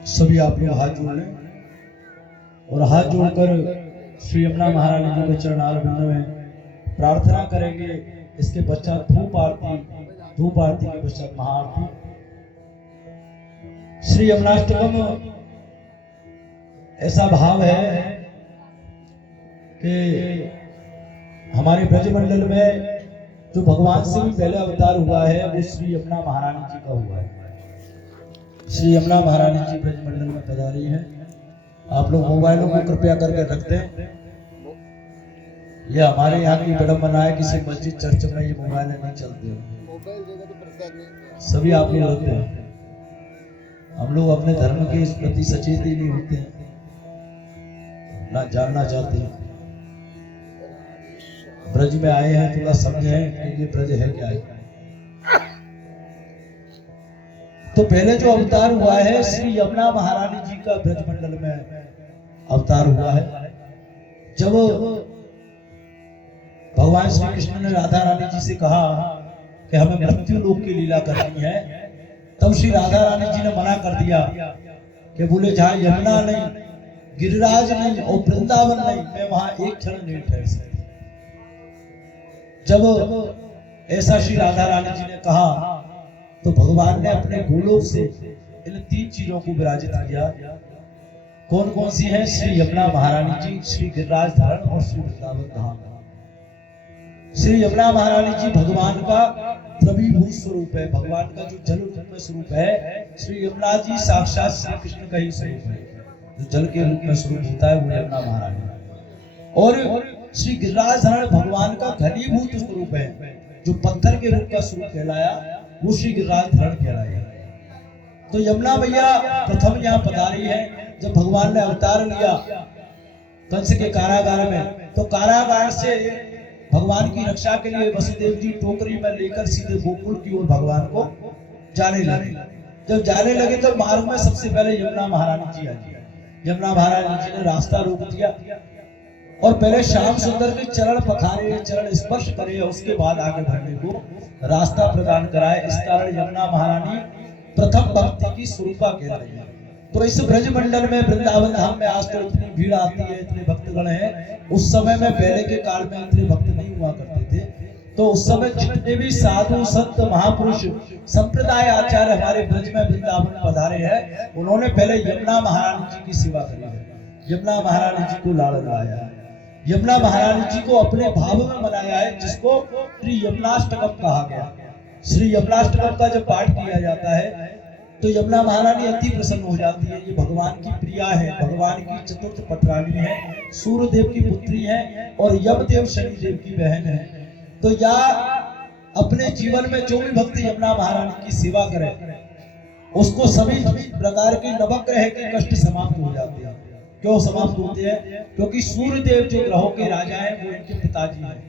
सभी आप लोग हाथ जोड़ लें और हाथ जोड़कर श्री यमुना महारानी जी के चरणार बिंद में प्रार्थना करेंगे। इसके पश्चात धूप आरती के पश्चात महाआरती। श्री यमुनाष्टकम ऐसा भाव है कि हमारे ब्रजमंडल में जो भगवान से भी पहले अवतार हुआ है वो श्री यमुना महारानी जी का हुआ है। श्री यमुना महारानी जी ब्रजमंडल में पधारी है। आप लोग मोबाइलों को कृपया करके रख दें। ये हमारे यहाँ की विडंबना है, किसी मस्जिद चर्च में ये मोबाइल नहीं चलते। मोबाइल देगा तो प्रसाद नहीं। सभी आप लोग रखते हैं। हम लोग अपने धर्म के इस प्रति सचेत ही नहीं होते हैं, ना जानना चाहते हैं। ब्रज में आए हैं, थोड़ा समझें कि ये ब्रज है क्या है। तो पहले जो अवतार हुआ है श्री यमुना महारानी जी का ब्रजमंडल में अवतार हुआ है। जब भगवान श्री कृष्ण ने राधा रानी जी से कहा कि हमें मृत्यु लोक की लीला करनी है, तब श्री राधा रानी जी ने मना कर दिया कि बोले जहाँ यमुना नहीं, गिरिराज नहीं और वृंदावन नहीं, मैं वहां एक क्षण नहीं ठहर सकती। जब ऐसा श्री राधा रानी जी ने कहा तो भगवान ने अपने गोलोक से इन 3 चीजों को विराजित किया। कौन कौन सी हैं? श्री यमुना महारानी जी, श्री गिरिराज धारण और श्री वृंदावन धाम। श्री यमुना महारानी जी भगवान का द्रवीभूत स्वरूप है, भगवान का जो जल रूप में स्वरूप है। श्री यमुना जी साक्षात श्री कृष्ण का ही स्वरूप है, जो जल के रूप में स्वरूप होता है वो यमुना महारानी। और श्री गिरिराज धारण भगवान का घनीभूत स्वरूप है, जो पत्थर के रूप का स्वरूप कहलाया वो श्री गिरिराज धारण कहलाया। तो यमुना मैया प्रथम यहाँ पधारी है। जब भगवान ने अवतार लिया कंस के कारागार में, तो कारागार से भगवान की रक्षा के लिए वसुदेव जी टोकरी में लेकर सीधे गोकुल की ओर भगवान को जाने लगे। जब जाने लगे तो मार्ग में सबसे पहले यमुना महारानी जी आई। यमुना महारानी जी ने रास्ता रोक दिया और पहले श्याम सुंदर के चरण पखारे, चरण स्पर्श करे, उसके बाद आगे बढ़ने को रास्ता प्रदान कराए। इस कारण यमुना महारानी प्रथम भक्ति की स्वरूपा कहलाई है। तो इस ब्रज मंडल में, वृंदावन धाम में आज तो इतनी भीड़ आती है, इतने भक्तगण हैं। उस समय में, पहले के काल में इतने भक्त नहीं हुआ करते थे। तो उस समय जितने भी साधु संत महापुरुष संप्रदाय आचार्य हमारे ब्रज में वृंदावन पधारे हैं, उन्होंने पहले यमुना महारानी जी की सेवा करी है, यमुना महारानी जी को लाड़ लगाया है, यमुना महारानी जी को अपने भाव में मनाया है, जिसको श्री यमुनाष्टकम कहा गया। श्री यमुनाष्टकम का जब पाठ किया जाता है तो यमुना महारानी अति प्रसन्न हो जाती है। ये भगवान की प्रिया है, भगवान की चतुर्थ पटरानी है, सूर्यदेव की पुत्री है और यमदेव शनिदेव की बहन है। तो या अपने जीवन में जो भी भक्त यमुना महारानी की सेवा करे, उसको सभी प्रकार के नवग्रह के कष्ट समाप्त हो जाते हैं। क्यों समाप्त होते हैं? क्योंकि सूर्यदेव जो ग्रहों के राजा हैं वो इनके पिताजी हैं।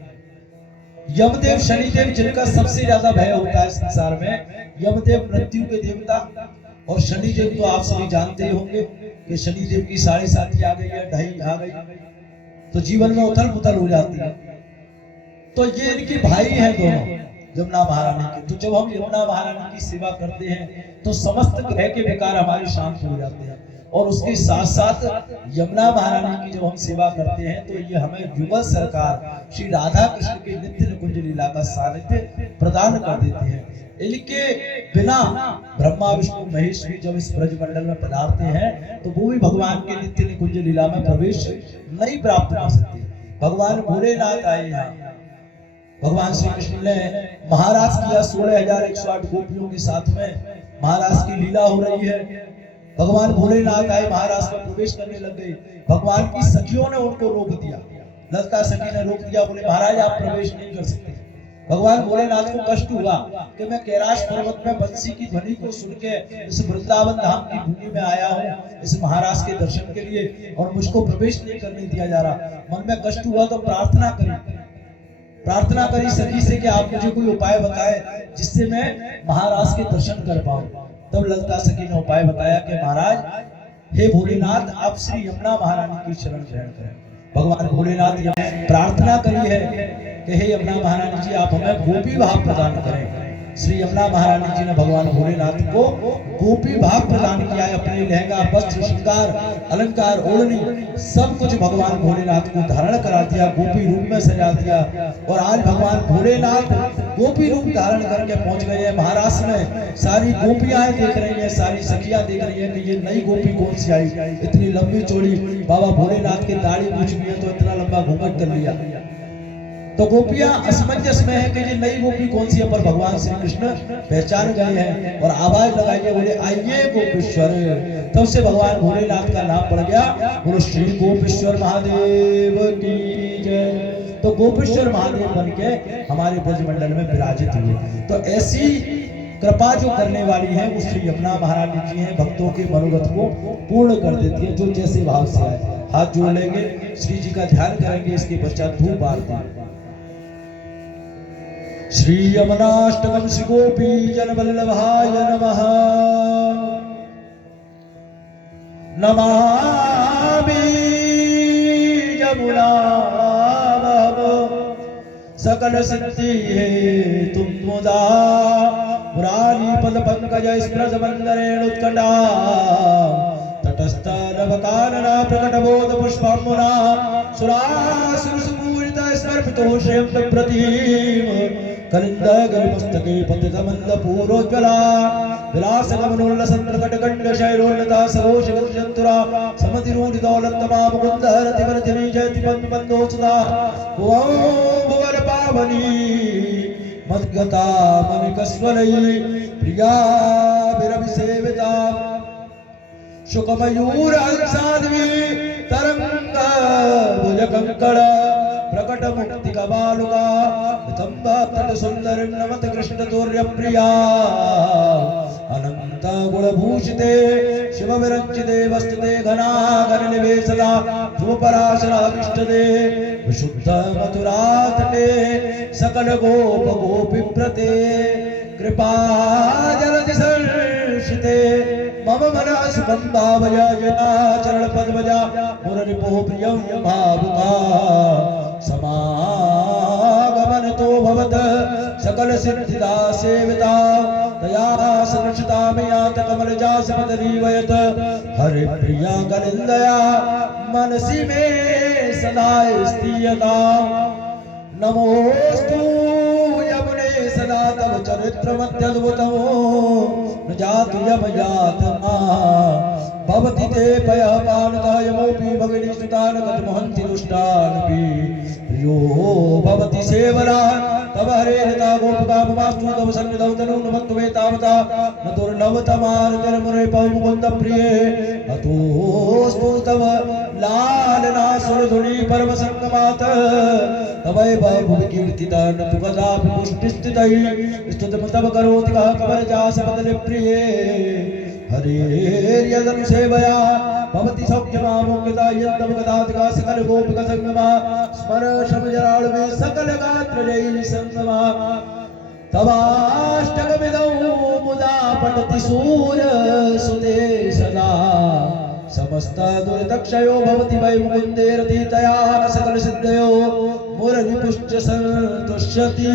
यमदेव शनिदेव जिनका सबसे ज्यादा भय होता है संसार में, यमदेव मृत्यु के देवता और शनिदेव तो आप सभी जानते ही होंगे कि शनिदेव की 7.5 आ गई है, 2.5 आ गई, तो जीवन में उथल पुथल हो जाती है। तो ये इनके भाई हैं दोनों यमुना महारानी के। तो जब हम यमुना महारानी की सेवा करते हैं तो समस्त ग्रह के विकार हमारे शांत हो जाते हैं। और उसके साथ साथ यमुना महारानी की जब हम सेवा करते हैं तो ये हमें युगल सरकार श्री राधा कृष्ण के नित्य निकुंज लीला का सानिध्य प्रदान कर देते हैं। इनके बिना ब्रह्मा विष्णु महेश भी जब इस ब्रज मंडल में पधारते हैं तो वो भी भगवान के नित्य निकुंज लीला में प्रवेश नहीं प्राप्त कर सकते। भगवान भोलेनाथ आए यहाँ, भगवान श्री कृष्ण ने महाराज किया, 16,108 गोपियों के साथ में महाराज की लीला हो रही है। भगवान भोलेनाथ आए, महाराज में प्रवेश करने लग गए। भगवान की सखियों ने उनको रोक दिया, ललता सखी ने रोक दिया, बोले महाराज आप प्रवेश नहीं कर सकते। भगवान भोलेनाथ को कष्ट हुआ कि मैं कैलाश पर्वत में बंसी की ध्वनि को सुन के इस वृंदावन धाम की भूमि में आया हूँ इस महाराज के दर्शन के लिए और मुझको प्रवेश नहीं करने दिया जा रहा। मन में कष्ट हुआ तो प्रार्थना करी सखी से कि आप मुझे कोई उपाय बताए जिससे मैं महाराज के दर्शन कर पाऊं। तब ललता सखी ने उपाय बताया कि महाराज, हे भोलेनाथ, आप श्री यमुना महारानी की शरण ग्रहण करें। भगवान भोलेनाथ प्रार्थना करी है कि हे यमुना महारानी जी, आप हमें गोपी भाव प्रदान करें। श्री यमुना महारानी जी ने भगवान भोलेनाथ को गोपी भाव प्रदान किया है। अपने लहंगा, वस्त्र, श्रृंगार, अलंकार, ओढ़नी सब कुछ भगवान भोलेनाथ को धारण करा दिया, गोपी रूप में सजा दिया। और आज भगवान भोलेनाथ गोपी रूप धारण करके पहुंच गए हैं महाराष्ट्र में। सारी गोपियां देख रही हैं, सारी सखियां देख रही हैं कि ये नई गोपी कौन सी आई, इतनी लंबी चौड़ी। बाबा भोलेनाथ के दाढ़ी पूछ भी है तो इतना लंबा घूंघट कर लिया। तो गोपियां असमंजस में है कि ये नई गोपी कौन सी है, पर भगवान श्री कृष्ण पहचान गए हैं और आवाज लगाइए, बोले आइए गोपेश्वर। तब से भगवान भोलेनाथ का नाम पड़ गया, बोलो श्री गोपेश्वर महादेव की जय। तो गोपेश्वर महादेव बन के हमारे ब्रज मंडल में विराजित हुए। तो ऐसी कृपा जो करने वाली है वो श्री यमुना महारानी जी हैं, भक्तों के मनोरथ को पूर्ण कर देती है, जो जैसे भाव से आए। हाथ जोड़ लेंगे, श्री जी का ध्यान करेंगे, इसके पश्चात धूप आरती। श्री यमुनाष्टकम श्री गोपी जन वल्लभाय नमः। नमामि यमुना सकल सिद्धि हे तुम मुदा मुरारी पद पंकज स्मृत वंदनेन उत्कंडा तटस्थ नवकानना प्रकट बोध पुष्पमुना सुरासुर सुपूजित समर्पितो श्रेयं प्रतिम कलिंद गरिमस्तके पतित मंद पूरोज्वला विलास गमनोल्लसन्द्रकटकण्ड शैलोन्नता सरोष गजन्तुरा समतिरूढितौलत्तमा मुकुन्दहरति वर्धिनी जयति बन्धो सुधा भुवन पावनी मद्गता ममिकस्वलयी प्रिया विरविसेविता शुकमयूर हंसाद्वी तरंग भुजकंकड़ प्रकट मुक्ति कबालुका नितंब तट सुंदर नमत कृष्ण तोर्य प्रिया अनंत गुणभूषिते शिव विरंचिते वस्तुते घना घन निवेशदा ध्रुवपराशरा विष्टदे विशुद्ध मथुरा तटे सकल गोप गोपीव्रते कृपा जलधि संर्षिते मम मनस बंधावया जना चरण पद्मजा मुररिपो प्रियं भावुका समागमन तो भवत सकल सिद्धिदा सेविता दया संरक्षिता मयात कमल जास पदरीवयत हरि प्रिया कलिंदया मनसि में सदा स्थियता नमोस्तु यमुने सदा तव चरित्र मत्यद्भुतमो न जातु यमयातना भवति ते पयपानता यमोऽपि भगिनी सुतान गतमहन्ति दुष्टानपि प्रियो भवति सेवला तव हरेरता गोपकाममास्तु तव सन्निधौ तनु नमत्वे तावता न दुर्लभतमार्जनमुने पवमुकुन्द प्रिये अतोऽस्तु तव लालनासुरधुनी परमसङ्गमात तवै भुवि कीर्तिता न तु कदापि पुष्टिस्थितैः स्तुतिं तव करोति कः कवरजासपदले प्रिये हरेर्यदनु सेवया भवति सौख्यमामोक्यता यत्तव गदाधिका सकल गोपिका संगमा स्मर शमजराळवे सकल गात्र जय संगमा तवाष्टकमिदौ मुदा पठति सूर सुते सदा समस्त दुरितक्षयो भवति वै मुकुन्दे रतितया सकल सिद्धयो मुररिपुश्च सन्तुष्यति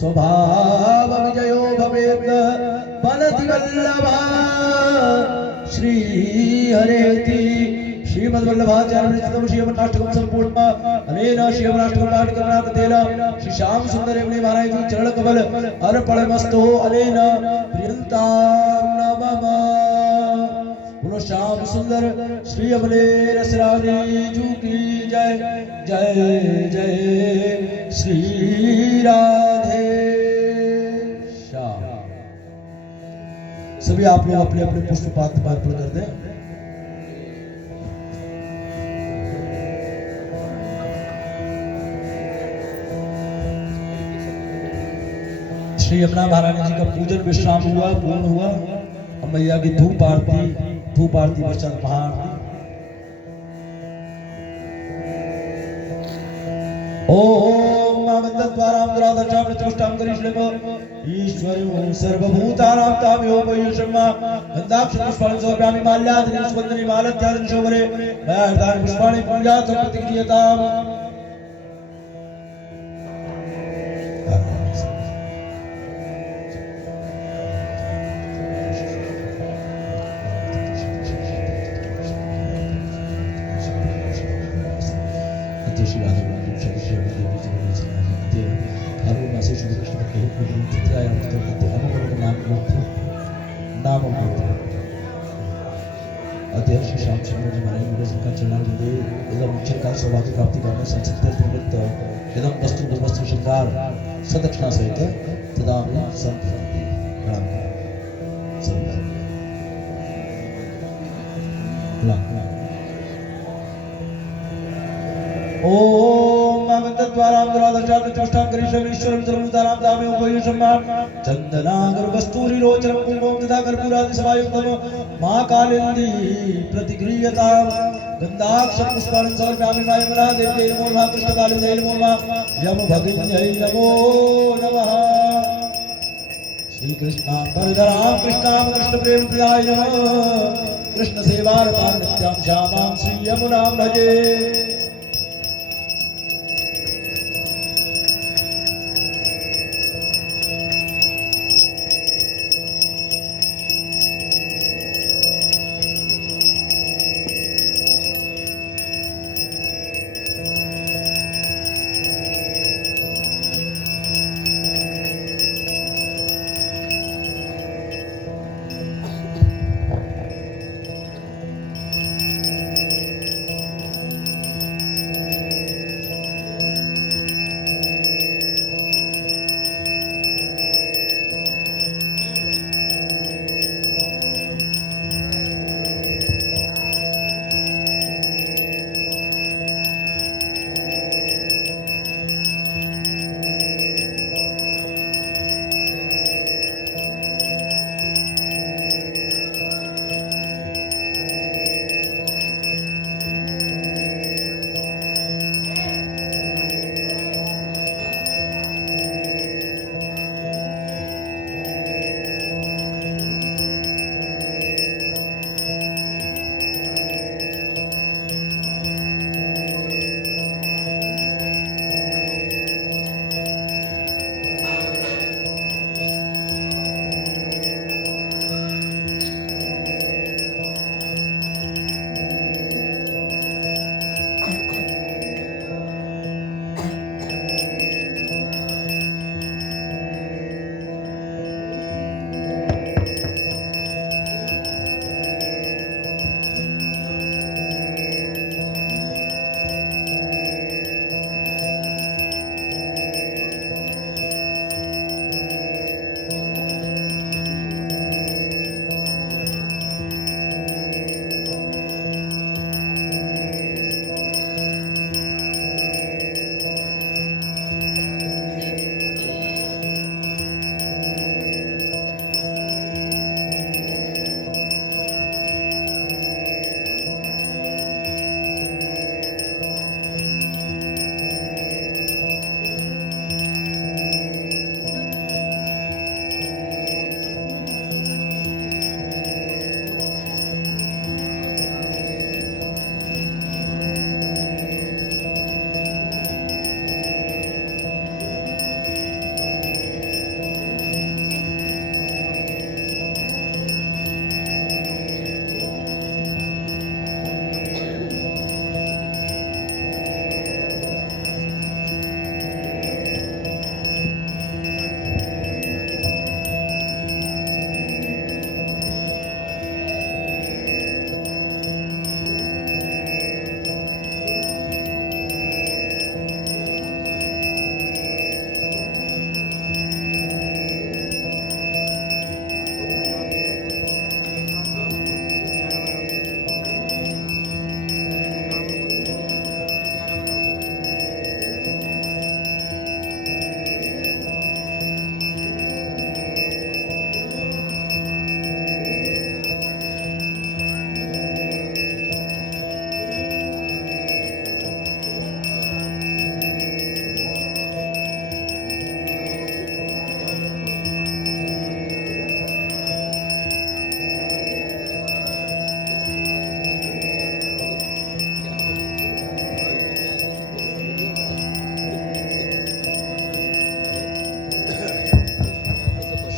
स्वभाव विजयो भवेत् बलति वल्लभा श्री हरेति श्रीमद्वल्लभाचार्यविरचितं श्रीमन्नाष्टकं सम्पूर्ण अनेन श्रीमन्नाष्टकं पाठकरणाकृतेन श्री श्याम सुंदर मुनि महाराज जी चरण कमल अर्पणमस्तु अनेन प्रियन्तां नमः बोलो श्याम सुंदर श्री अमले रसरानी जू की जय जय जय श्री राधे श्याम। सभी आप लोग अपने अपने पुष्पपात अर्पण कर दें। श्री यमुना महारानी जी का पूजन विश्राम हुआ, पूर्ण हुआ। अब मैया की धूप आरती पश्चात महाआरती। ओम नागंतद्वारां दुरादर्शां प्रतिष्ठां करिष्येम ईश्वरं सर्वभूतानां तामयोपयुषम्मा गन्धाक्ष पुष्पाणि समर्पयामि माल्यादि सुगन्धि मालत्यादि शोभने मयार्तानि पुष्पाणि पूजार्थं प्रतिक्रियताम्। अध्यक्ष श्याम सुंदर जी महाराज मुझे का चरण दे एवं अक्षर का सौभाग्य प्राप्ति करने संसत्तर निमित्त एवं वस्तु श्रृंगार सदक्षिणा सहित तदा संप्राप्ति ओम नागंतद्वारां दुरादर्शां प्रतिष्ठां करिष्यामि ईश्वरं सर्वभूतानां तामयोपयुषम्मा चन्दनागर कस्तूरी रोचनं कुङ्कुमं तथा कर्पूरादि समायुक्तं महाकालिन्दी प्रतिगृह्यतां गन्धाक्ष पुष्पाणि समर्पयामि यमुना देव्यै नमो नमः कृष्णकालिन्दै नमो नमः यम भगिन्यै नमो नमः श्री कृष्णां वरदरां कृष्णां कृष्ण प्रेम प्रियाय नमः कृष्ण सेवारतां नित्यां श्यामां श्री यमुनां भजे।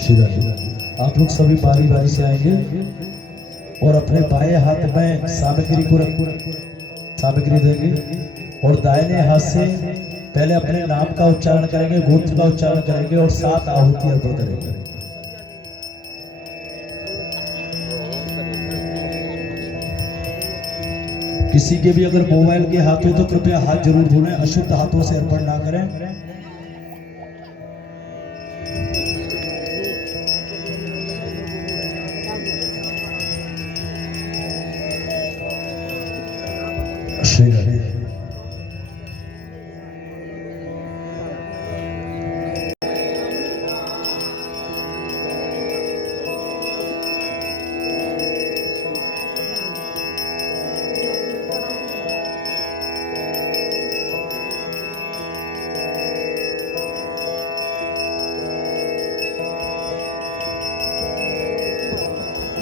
श्री राधे। आप लोग सभी बारी बारी से आएंगे और अपने बाएं हाथ में सामग्री देंगे और दाहिने हाथ से पहले अपने नाम का उच्चारण करेंगे, गोत्र का उच्चारण करेंगे और 7 आहुति अर्पण करेंगे। किसी के भी अगर मोबाइल के हाथ हो तो कृपया हाथ जरूर धोएं, अशुद्ध हाथों से अर्पण ना करें। श्री राधे।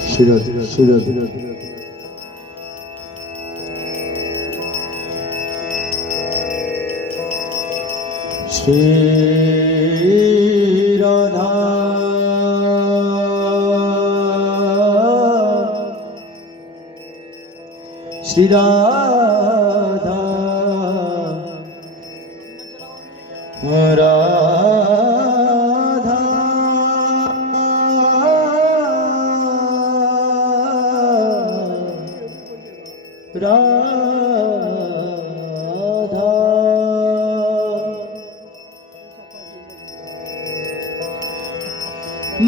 श्री राधे, श्री राधे। श्री राधा श्री राधा राधा राधा।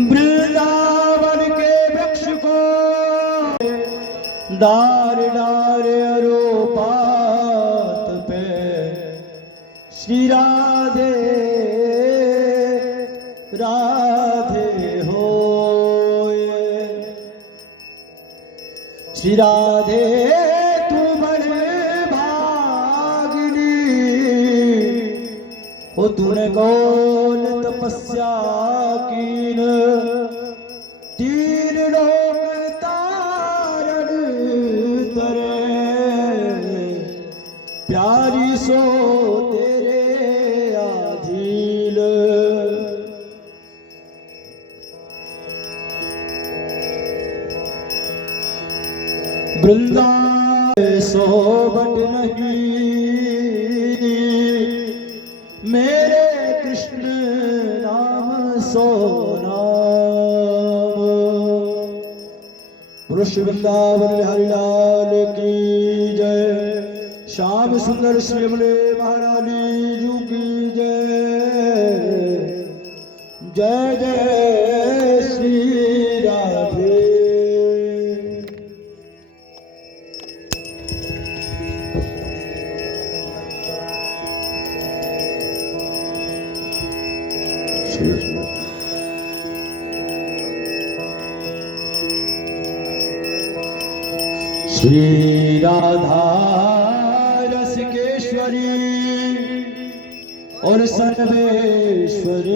वृंदावन के वृक्ष को डार डार अरोपात पे श्री राधे राधे होए। श्री राधे तू बड़े भागिनी ओ तूने कौन तपस्या कीन, तीन लोक तारण तरे प्यारी सो तेरे आधील। वृंदावन सोबत नहीं मेरे कृष्ण नाम सो नाम। पुरुष वृंदावन बिहारी लाल की जय। श्याम सुंदर श्री अमले महारानी जू की जय। जय जय श्री राधे। श्री राधा रसिकेश्वरी और सर्वेश्वर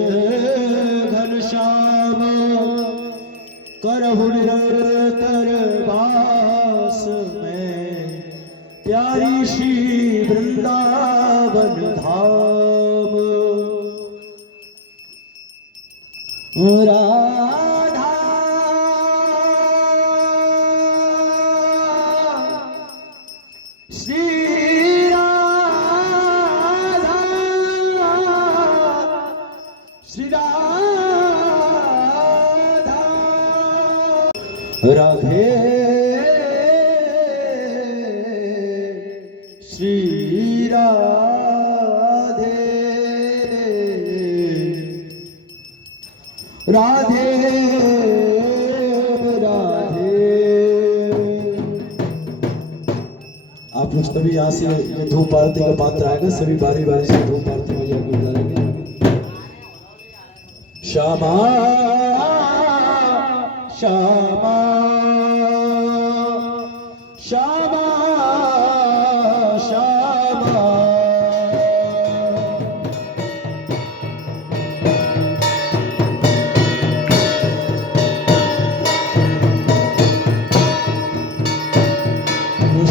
घनश्याम करहु निरंतर वास में प्यारी श्री वृंदावन धाम। राधा श्री राधा श्री राधा राधे श्री राधे राधे राधे। आप लोग सभी यहाँ से ये धूप आरती का पात्र आएगा, सभी बारी बारी से धूप आरती में जाकर डालेंगे। श्यामा श्यामा श्यामा श्यामा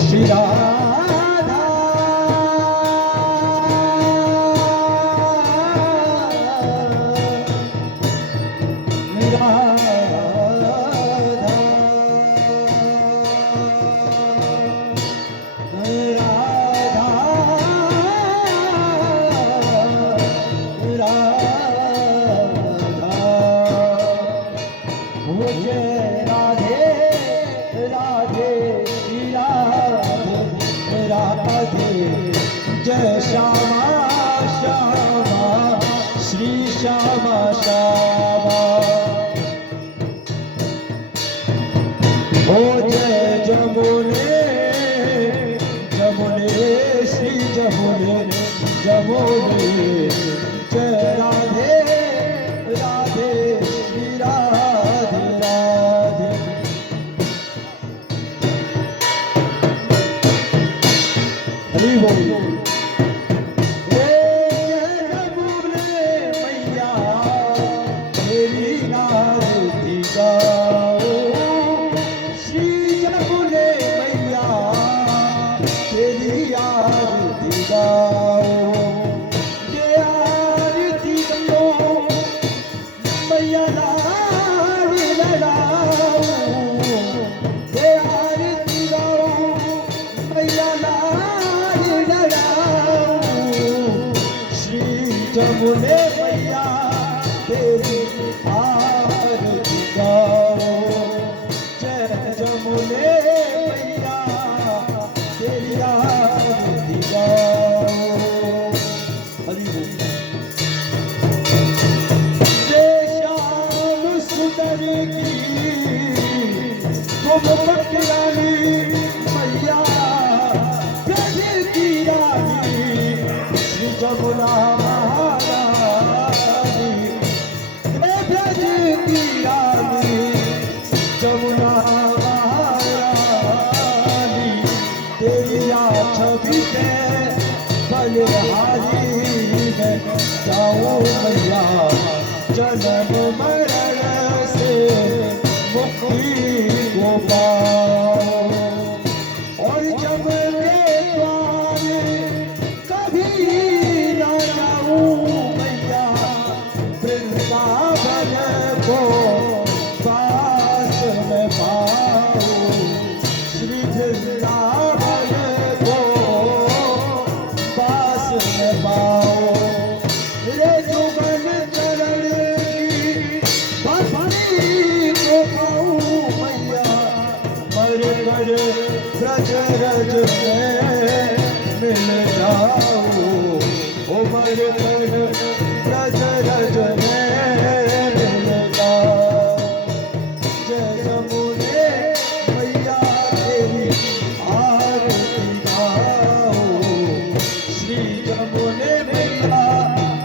श्री राधा मेरा जय राधे राधे श्री राधे राधे जय श्यामा श्यामा श्री श्यामा श्यामा ओ जय जमुने जमुने श्री जमुने जमुने जय राधे राधे श्री राधे राधे हरि बोल जमुने मैया तेरी आरती गाओ जय जमुने मैया तेरी आरती गाओ हरि बोल जय श्याम सुंदर की तुम पटरानी मैया ब्रज की रानी श्री जमुना जमुना महारानी तेरी छवि पे बलिहारी में जाओ मैया जन्म मरण से मुक्ति को पाओ और जब के द्वार कभी न जाऊं मैया वृंदावन को ब्रज रज में मिल जाओ ओ मर कर ब्रज रज में मिल जाओ जय जमुने मैया तेरी आरती गाओ श्री जमुने मैया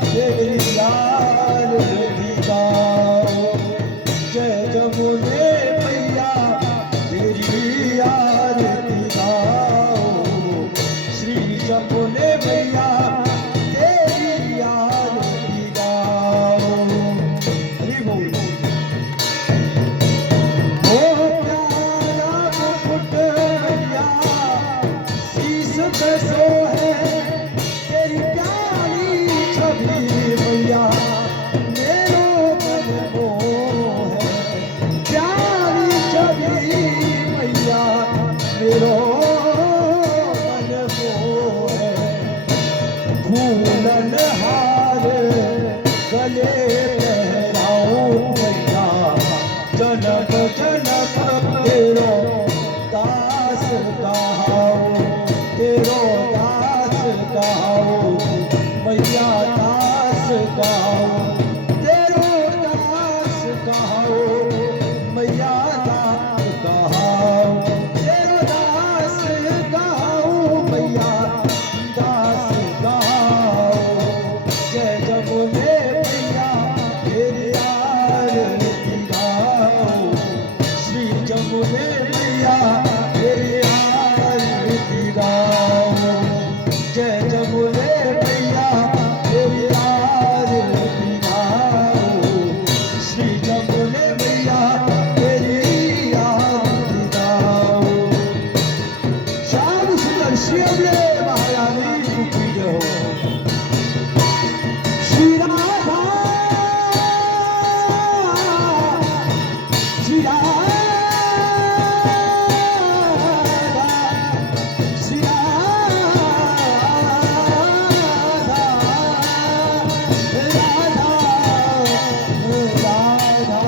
तेरी आरती गाओ जय जमुने मैया तेरी आरती गाओ श्री जमुने मैया तेरी आरती गाओ हरि बोल ओ प्यारा मुकुट मैया शीश पे सोहे तेरी प्यारी छवि मैया मेरो मन मोहे प्यारी छवि मैया मेरो मन मोहे फूलन हार गले पहराऊं मैया जन्म जन्म तेरो दास कहाऊं तेरो दास कहाऊं मैया दास कहाऊं तेरो दास कहाऊं मैया दास कहाऊं तेरो दास कहाऊं मैया दास कहाऊं जय जमुने मैया तेरी आरती गाओ श्री जमुने मैया तेरी आरती गाओ जय जमुने मैया तेरी आरती गाओ श्री जमुने मैया तेरी आरती गाओ श्याम सुंदर श्री अमले महारानी की जय हो श्री राधा श्री राधा श्री राधा राधा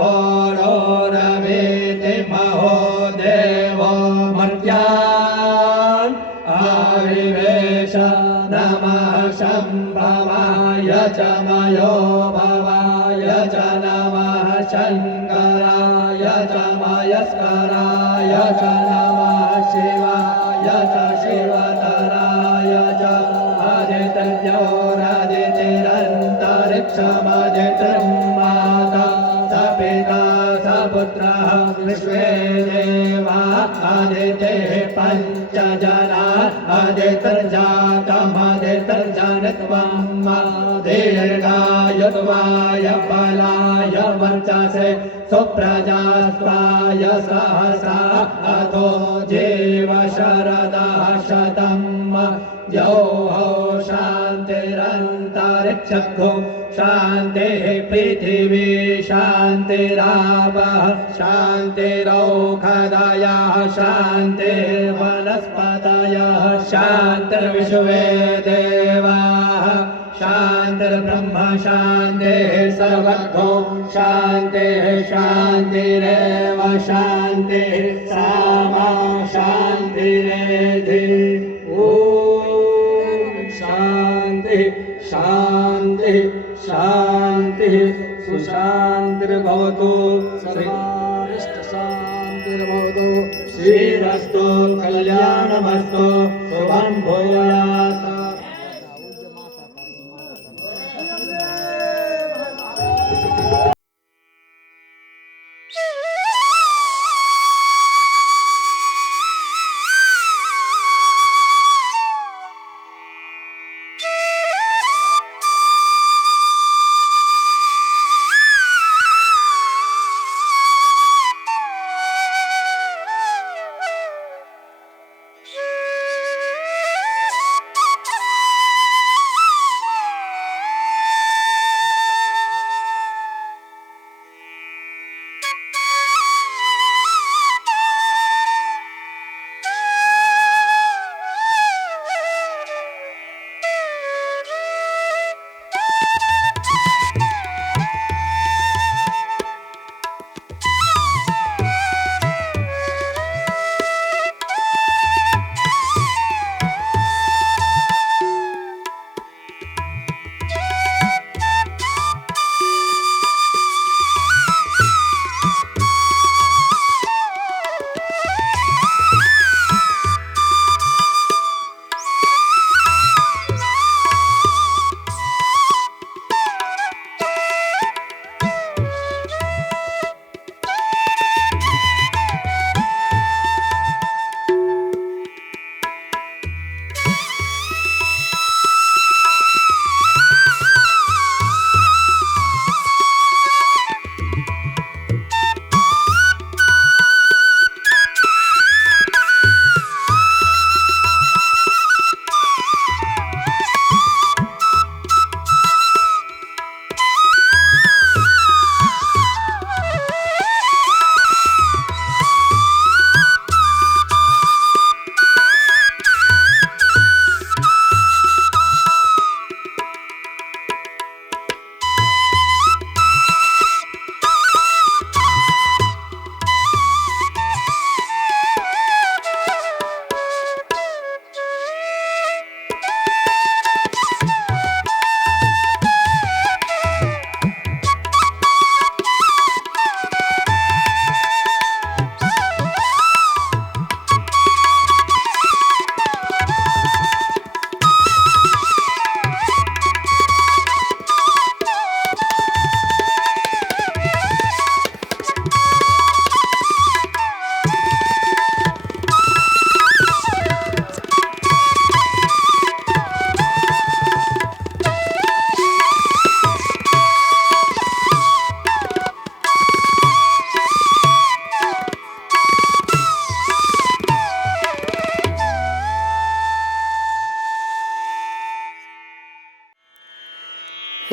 भोरो रवेति महो देवो मर्त्यान् आविवेश नमः शम्भवाय च मयो भवाय च नमः शङ्कराय च मयस्कराय च नमः शिवाय च शिवतराय च आदित्ययोरादितिरन्तरिक्षमदितिं माता स पिता स पुत्रः विश्वे देवा आदितेः पञ्च जना आदितिर्जातमदितिर्जनित्वं दीर्घायुत्वाय बलाय वर्चसे सुप्रजास्त्वाय सहसा अतो जीव शरदः शतम् यौः शान्तिरन्तरिक्षगो शान्तिः पृथिवी शान्तिरापः शान्तिरौषधयः शान्तिर्वनस्पतयः शान्तिर्विश्वे देवाः शान्तिर्ब्रह्म शान्तिः सर्वतो शान्तिः शान्तिरेव शान्तिः सामा शान्तिरेधि ॐ शान्तिः शान्तिः शान्तिः सुशान्तिर्भवतु सर्वारिष्टशान्तिर्भवतु श्रीरस्तु कल्याणमस्तु शुभं भूयात्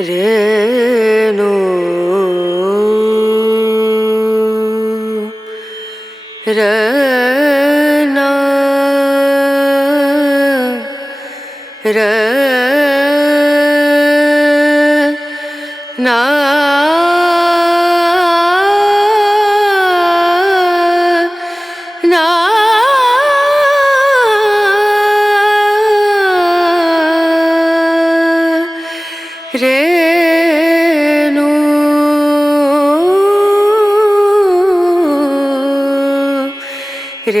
Renu रना रना Renu Renu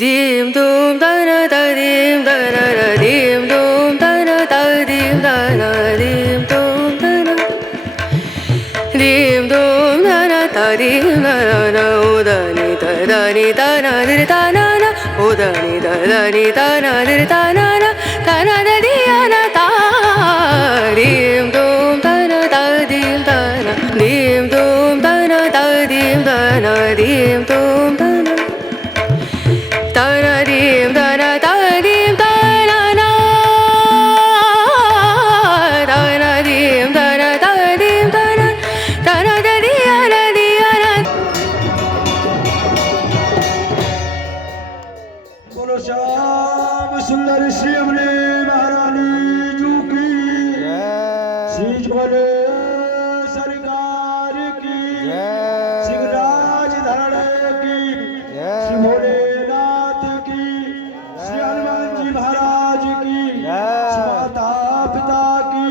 dim dum dana da dim dana da dim dum dana da dim dana dim dum dana dim dum dana da dim dana udani da dani dana dir dana na udani da dani dana dir dana na dana da diana da dim dum dana da dim dana dim dum dana da dim dana dim dum dana dana dim dana da dim dana na dana dim dana da dim dana dana da diana diana. बोलो श्याम सुंदर श्री अमले महारानी जू की श्री बोले सरकार की सिंहराज धरण की श्री भोलेनाथ की श्री हनुमान जी महाराज की श्री माता पिता की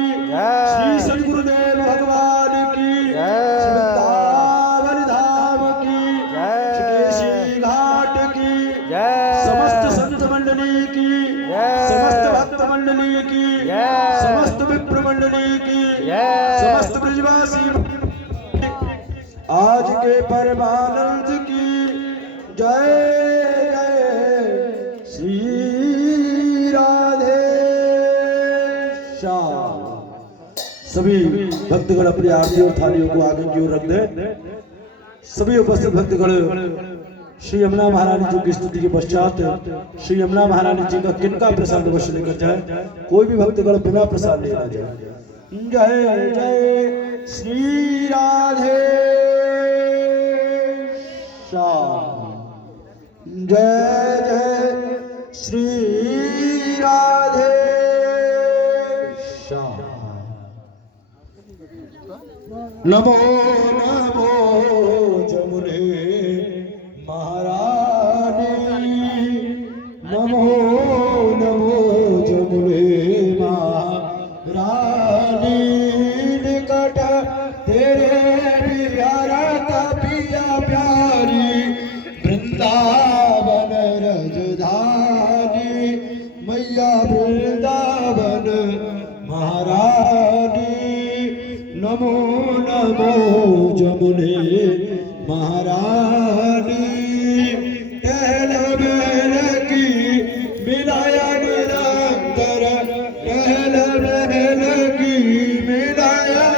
श्री सदगुरुदेव भगवान की श्री वृंदावन धाम की श्री केशी घाट की समस्त संत मंडली की समस्त भक्त मंडली की समस्त विप्र मंडली की समस्त ब्रजवासी आज के परमानंद की जय जय श्री राधे श्याम। सभी भक्तगण अपनी आरती और थालियों को आगे की ओर रख दे। सभी उपस्थित भक्तगण श्री यमुना महारानी जी की स्तुति के पश्चात श्री यमुना महारानी जी का किनका प्रसाद अवश्य लेकर जाए। कोई भी भक्तगण बिना प्रसाद लेना जाए। जय जय श्री राधे श्याम। जय जय श्री राधे श्याम। नमो नमो जमुने महारानी नमो नमो जमुने महारानी निकट तेरे प्यारा का पिया प्यारी वृंदावन रजधानी मैया वृंदावन महारानी नमो नमो जमुने महारानी टहल महल की मिलाया निरंतर टहल महल की मिलाया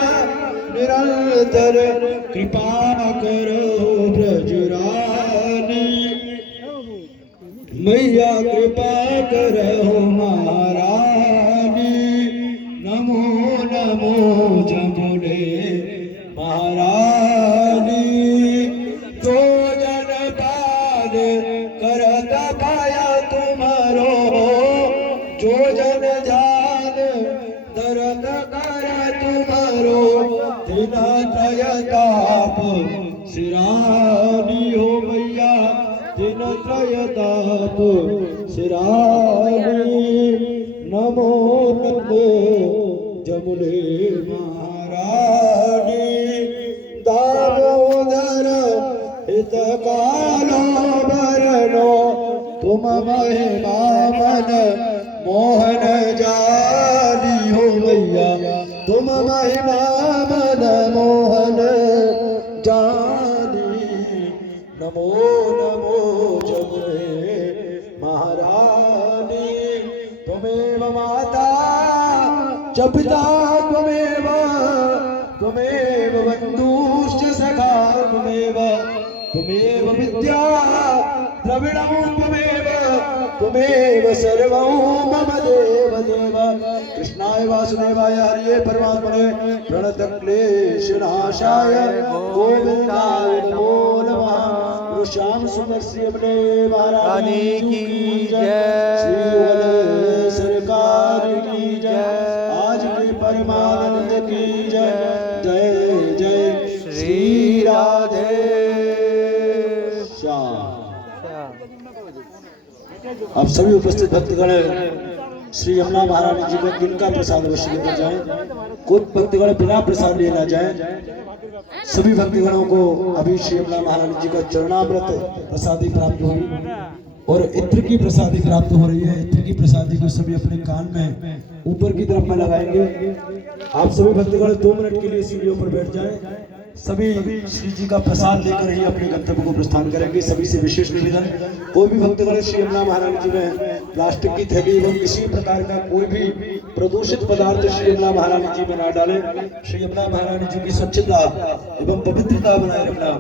निरंतर कृपा करो ब्रजरानी मैया कृपा करो महारानी नमो नमो जमुने महारानी तो जन पाद करत पाया तुम्हारो जो जन ध्यान दरद कर तुम्हारो दिन त्रय ताप सिरानी हो मैया दिन त्रय ताप सिरानी नमो नमो जमुने महारानी दामोदर हित कालो बरनो तुम महिमा मन मोहन जानी हो मैया तुम महिमा मन मोहन जानी नमो नमो जमुने महारानी त्वमेव माता च पिता त्वमेव त्वमेव बन्धुश्च सखा त्वमेव त्वमेव विद्या द्रविणं त्वमेव त्वमेव सर्वं मम देव देव। कृष्णाय वासुदेवाय हरिये परमात्मने प्रणतक्लेशनाशाय गोविन्दाय नमो नमः। श्याम सुंदर श्री अपने महारानी की जय। श्री बोले सरकार की जय। आज के परमानंद की जय। जय जय श्री राधे श्याम। आप सभी उपस्थित भक्तगण श्री यमुना महारानी जी को किनका प्रसाद अवश्य लेकर जाएं। कुछ भक्तगण बिना प्रसाद लिए ना जाएं। सभी भक्तगणों को अभी श्री यमुना महारानी जी का चरणामृत प्रसादी प्राप्त हुई और इत्र की प्रसादी प्राप्त हो रही है। इत्र की प्रसादी को सभी अपने कान में ऊपर की तरफ में लगाएंगे। आप सभी भक्तगण 2 मिनट के लिए सीढ़ियों पर बैठ जाएं। सभी श्री जी का प्रसाद लेकर ही अपने गंतव्य को प्रस्थान करेंगे। सभी से विशेष निवेदन, कोई भी भक्तगण श्री यमुना महारानी जी में प्लास्टिक की थैली एवं किसी प्रकार का कोई भी प्रदूषित पदार्थ श्री यमुना महारानी जी में ना डाले। श्री यमुना महारानी जी की स्वच्छता एवं पवित्रता बनाए रखना,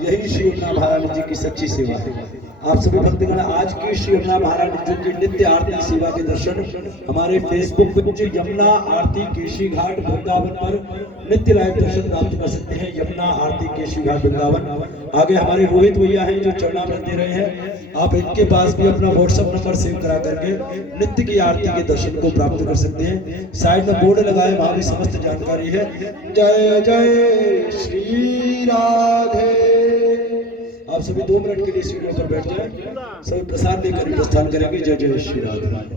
यही श्री यमुना महारानी जी की सच्ची सेवा है। आप सभी भक्तगण आज की श्री यमुना महारानी जी की नित्य आरती सेवा के दर्शन हमारे फेसबुक पेज यमुना आरती केशी घाट वृंदावन पर नित्य लाइव दर्शन प्राप्त कर सकते हैं। यमुना आरती केशी घाट वृंदावन। आगे हमारे रोहित भैया हैं जो चरणामृत दे रहे हैं। आप इनके पास भी अपना व्हाट्सएप नंबर सेव करा करके नित्य की आरती के दर्शन को प्राप्त कर सकते हैं। साइड में बोर्ड लगाए, वहां भी समस्त जानकारी है। जय जय श्री राधे। आप सभी 2 मिनट के लिए सीढ़ियों पर बैठ जाएं। सभी प्रसाद लेकर प्रस्थान करेंगे। जय जय श्री राधे।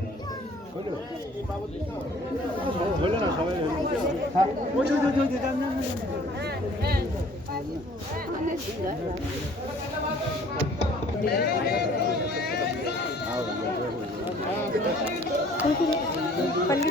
पल्ली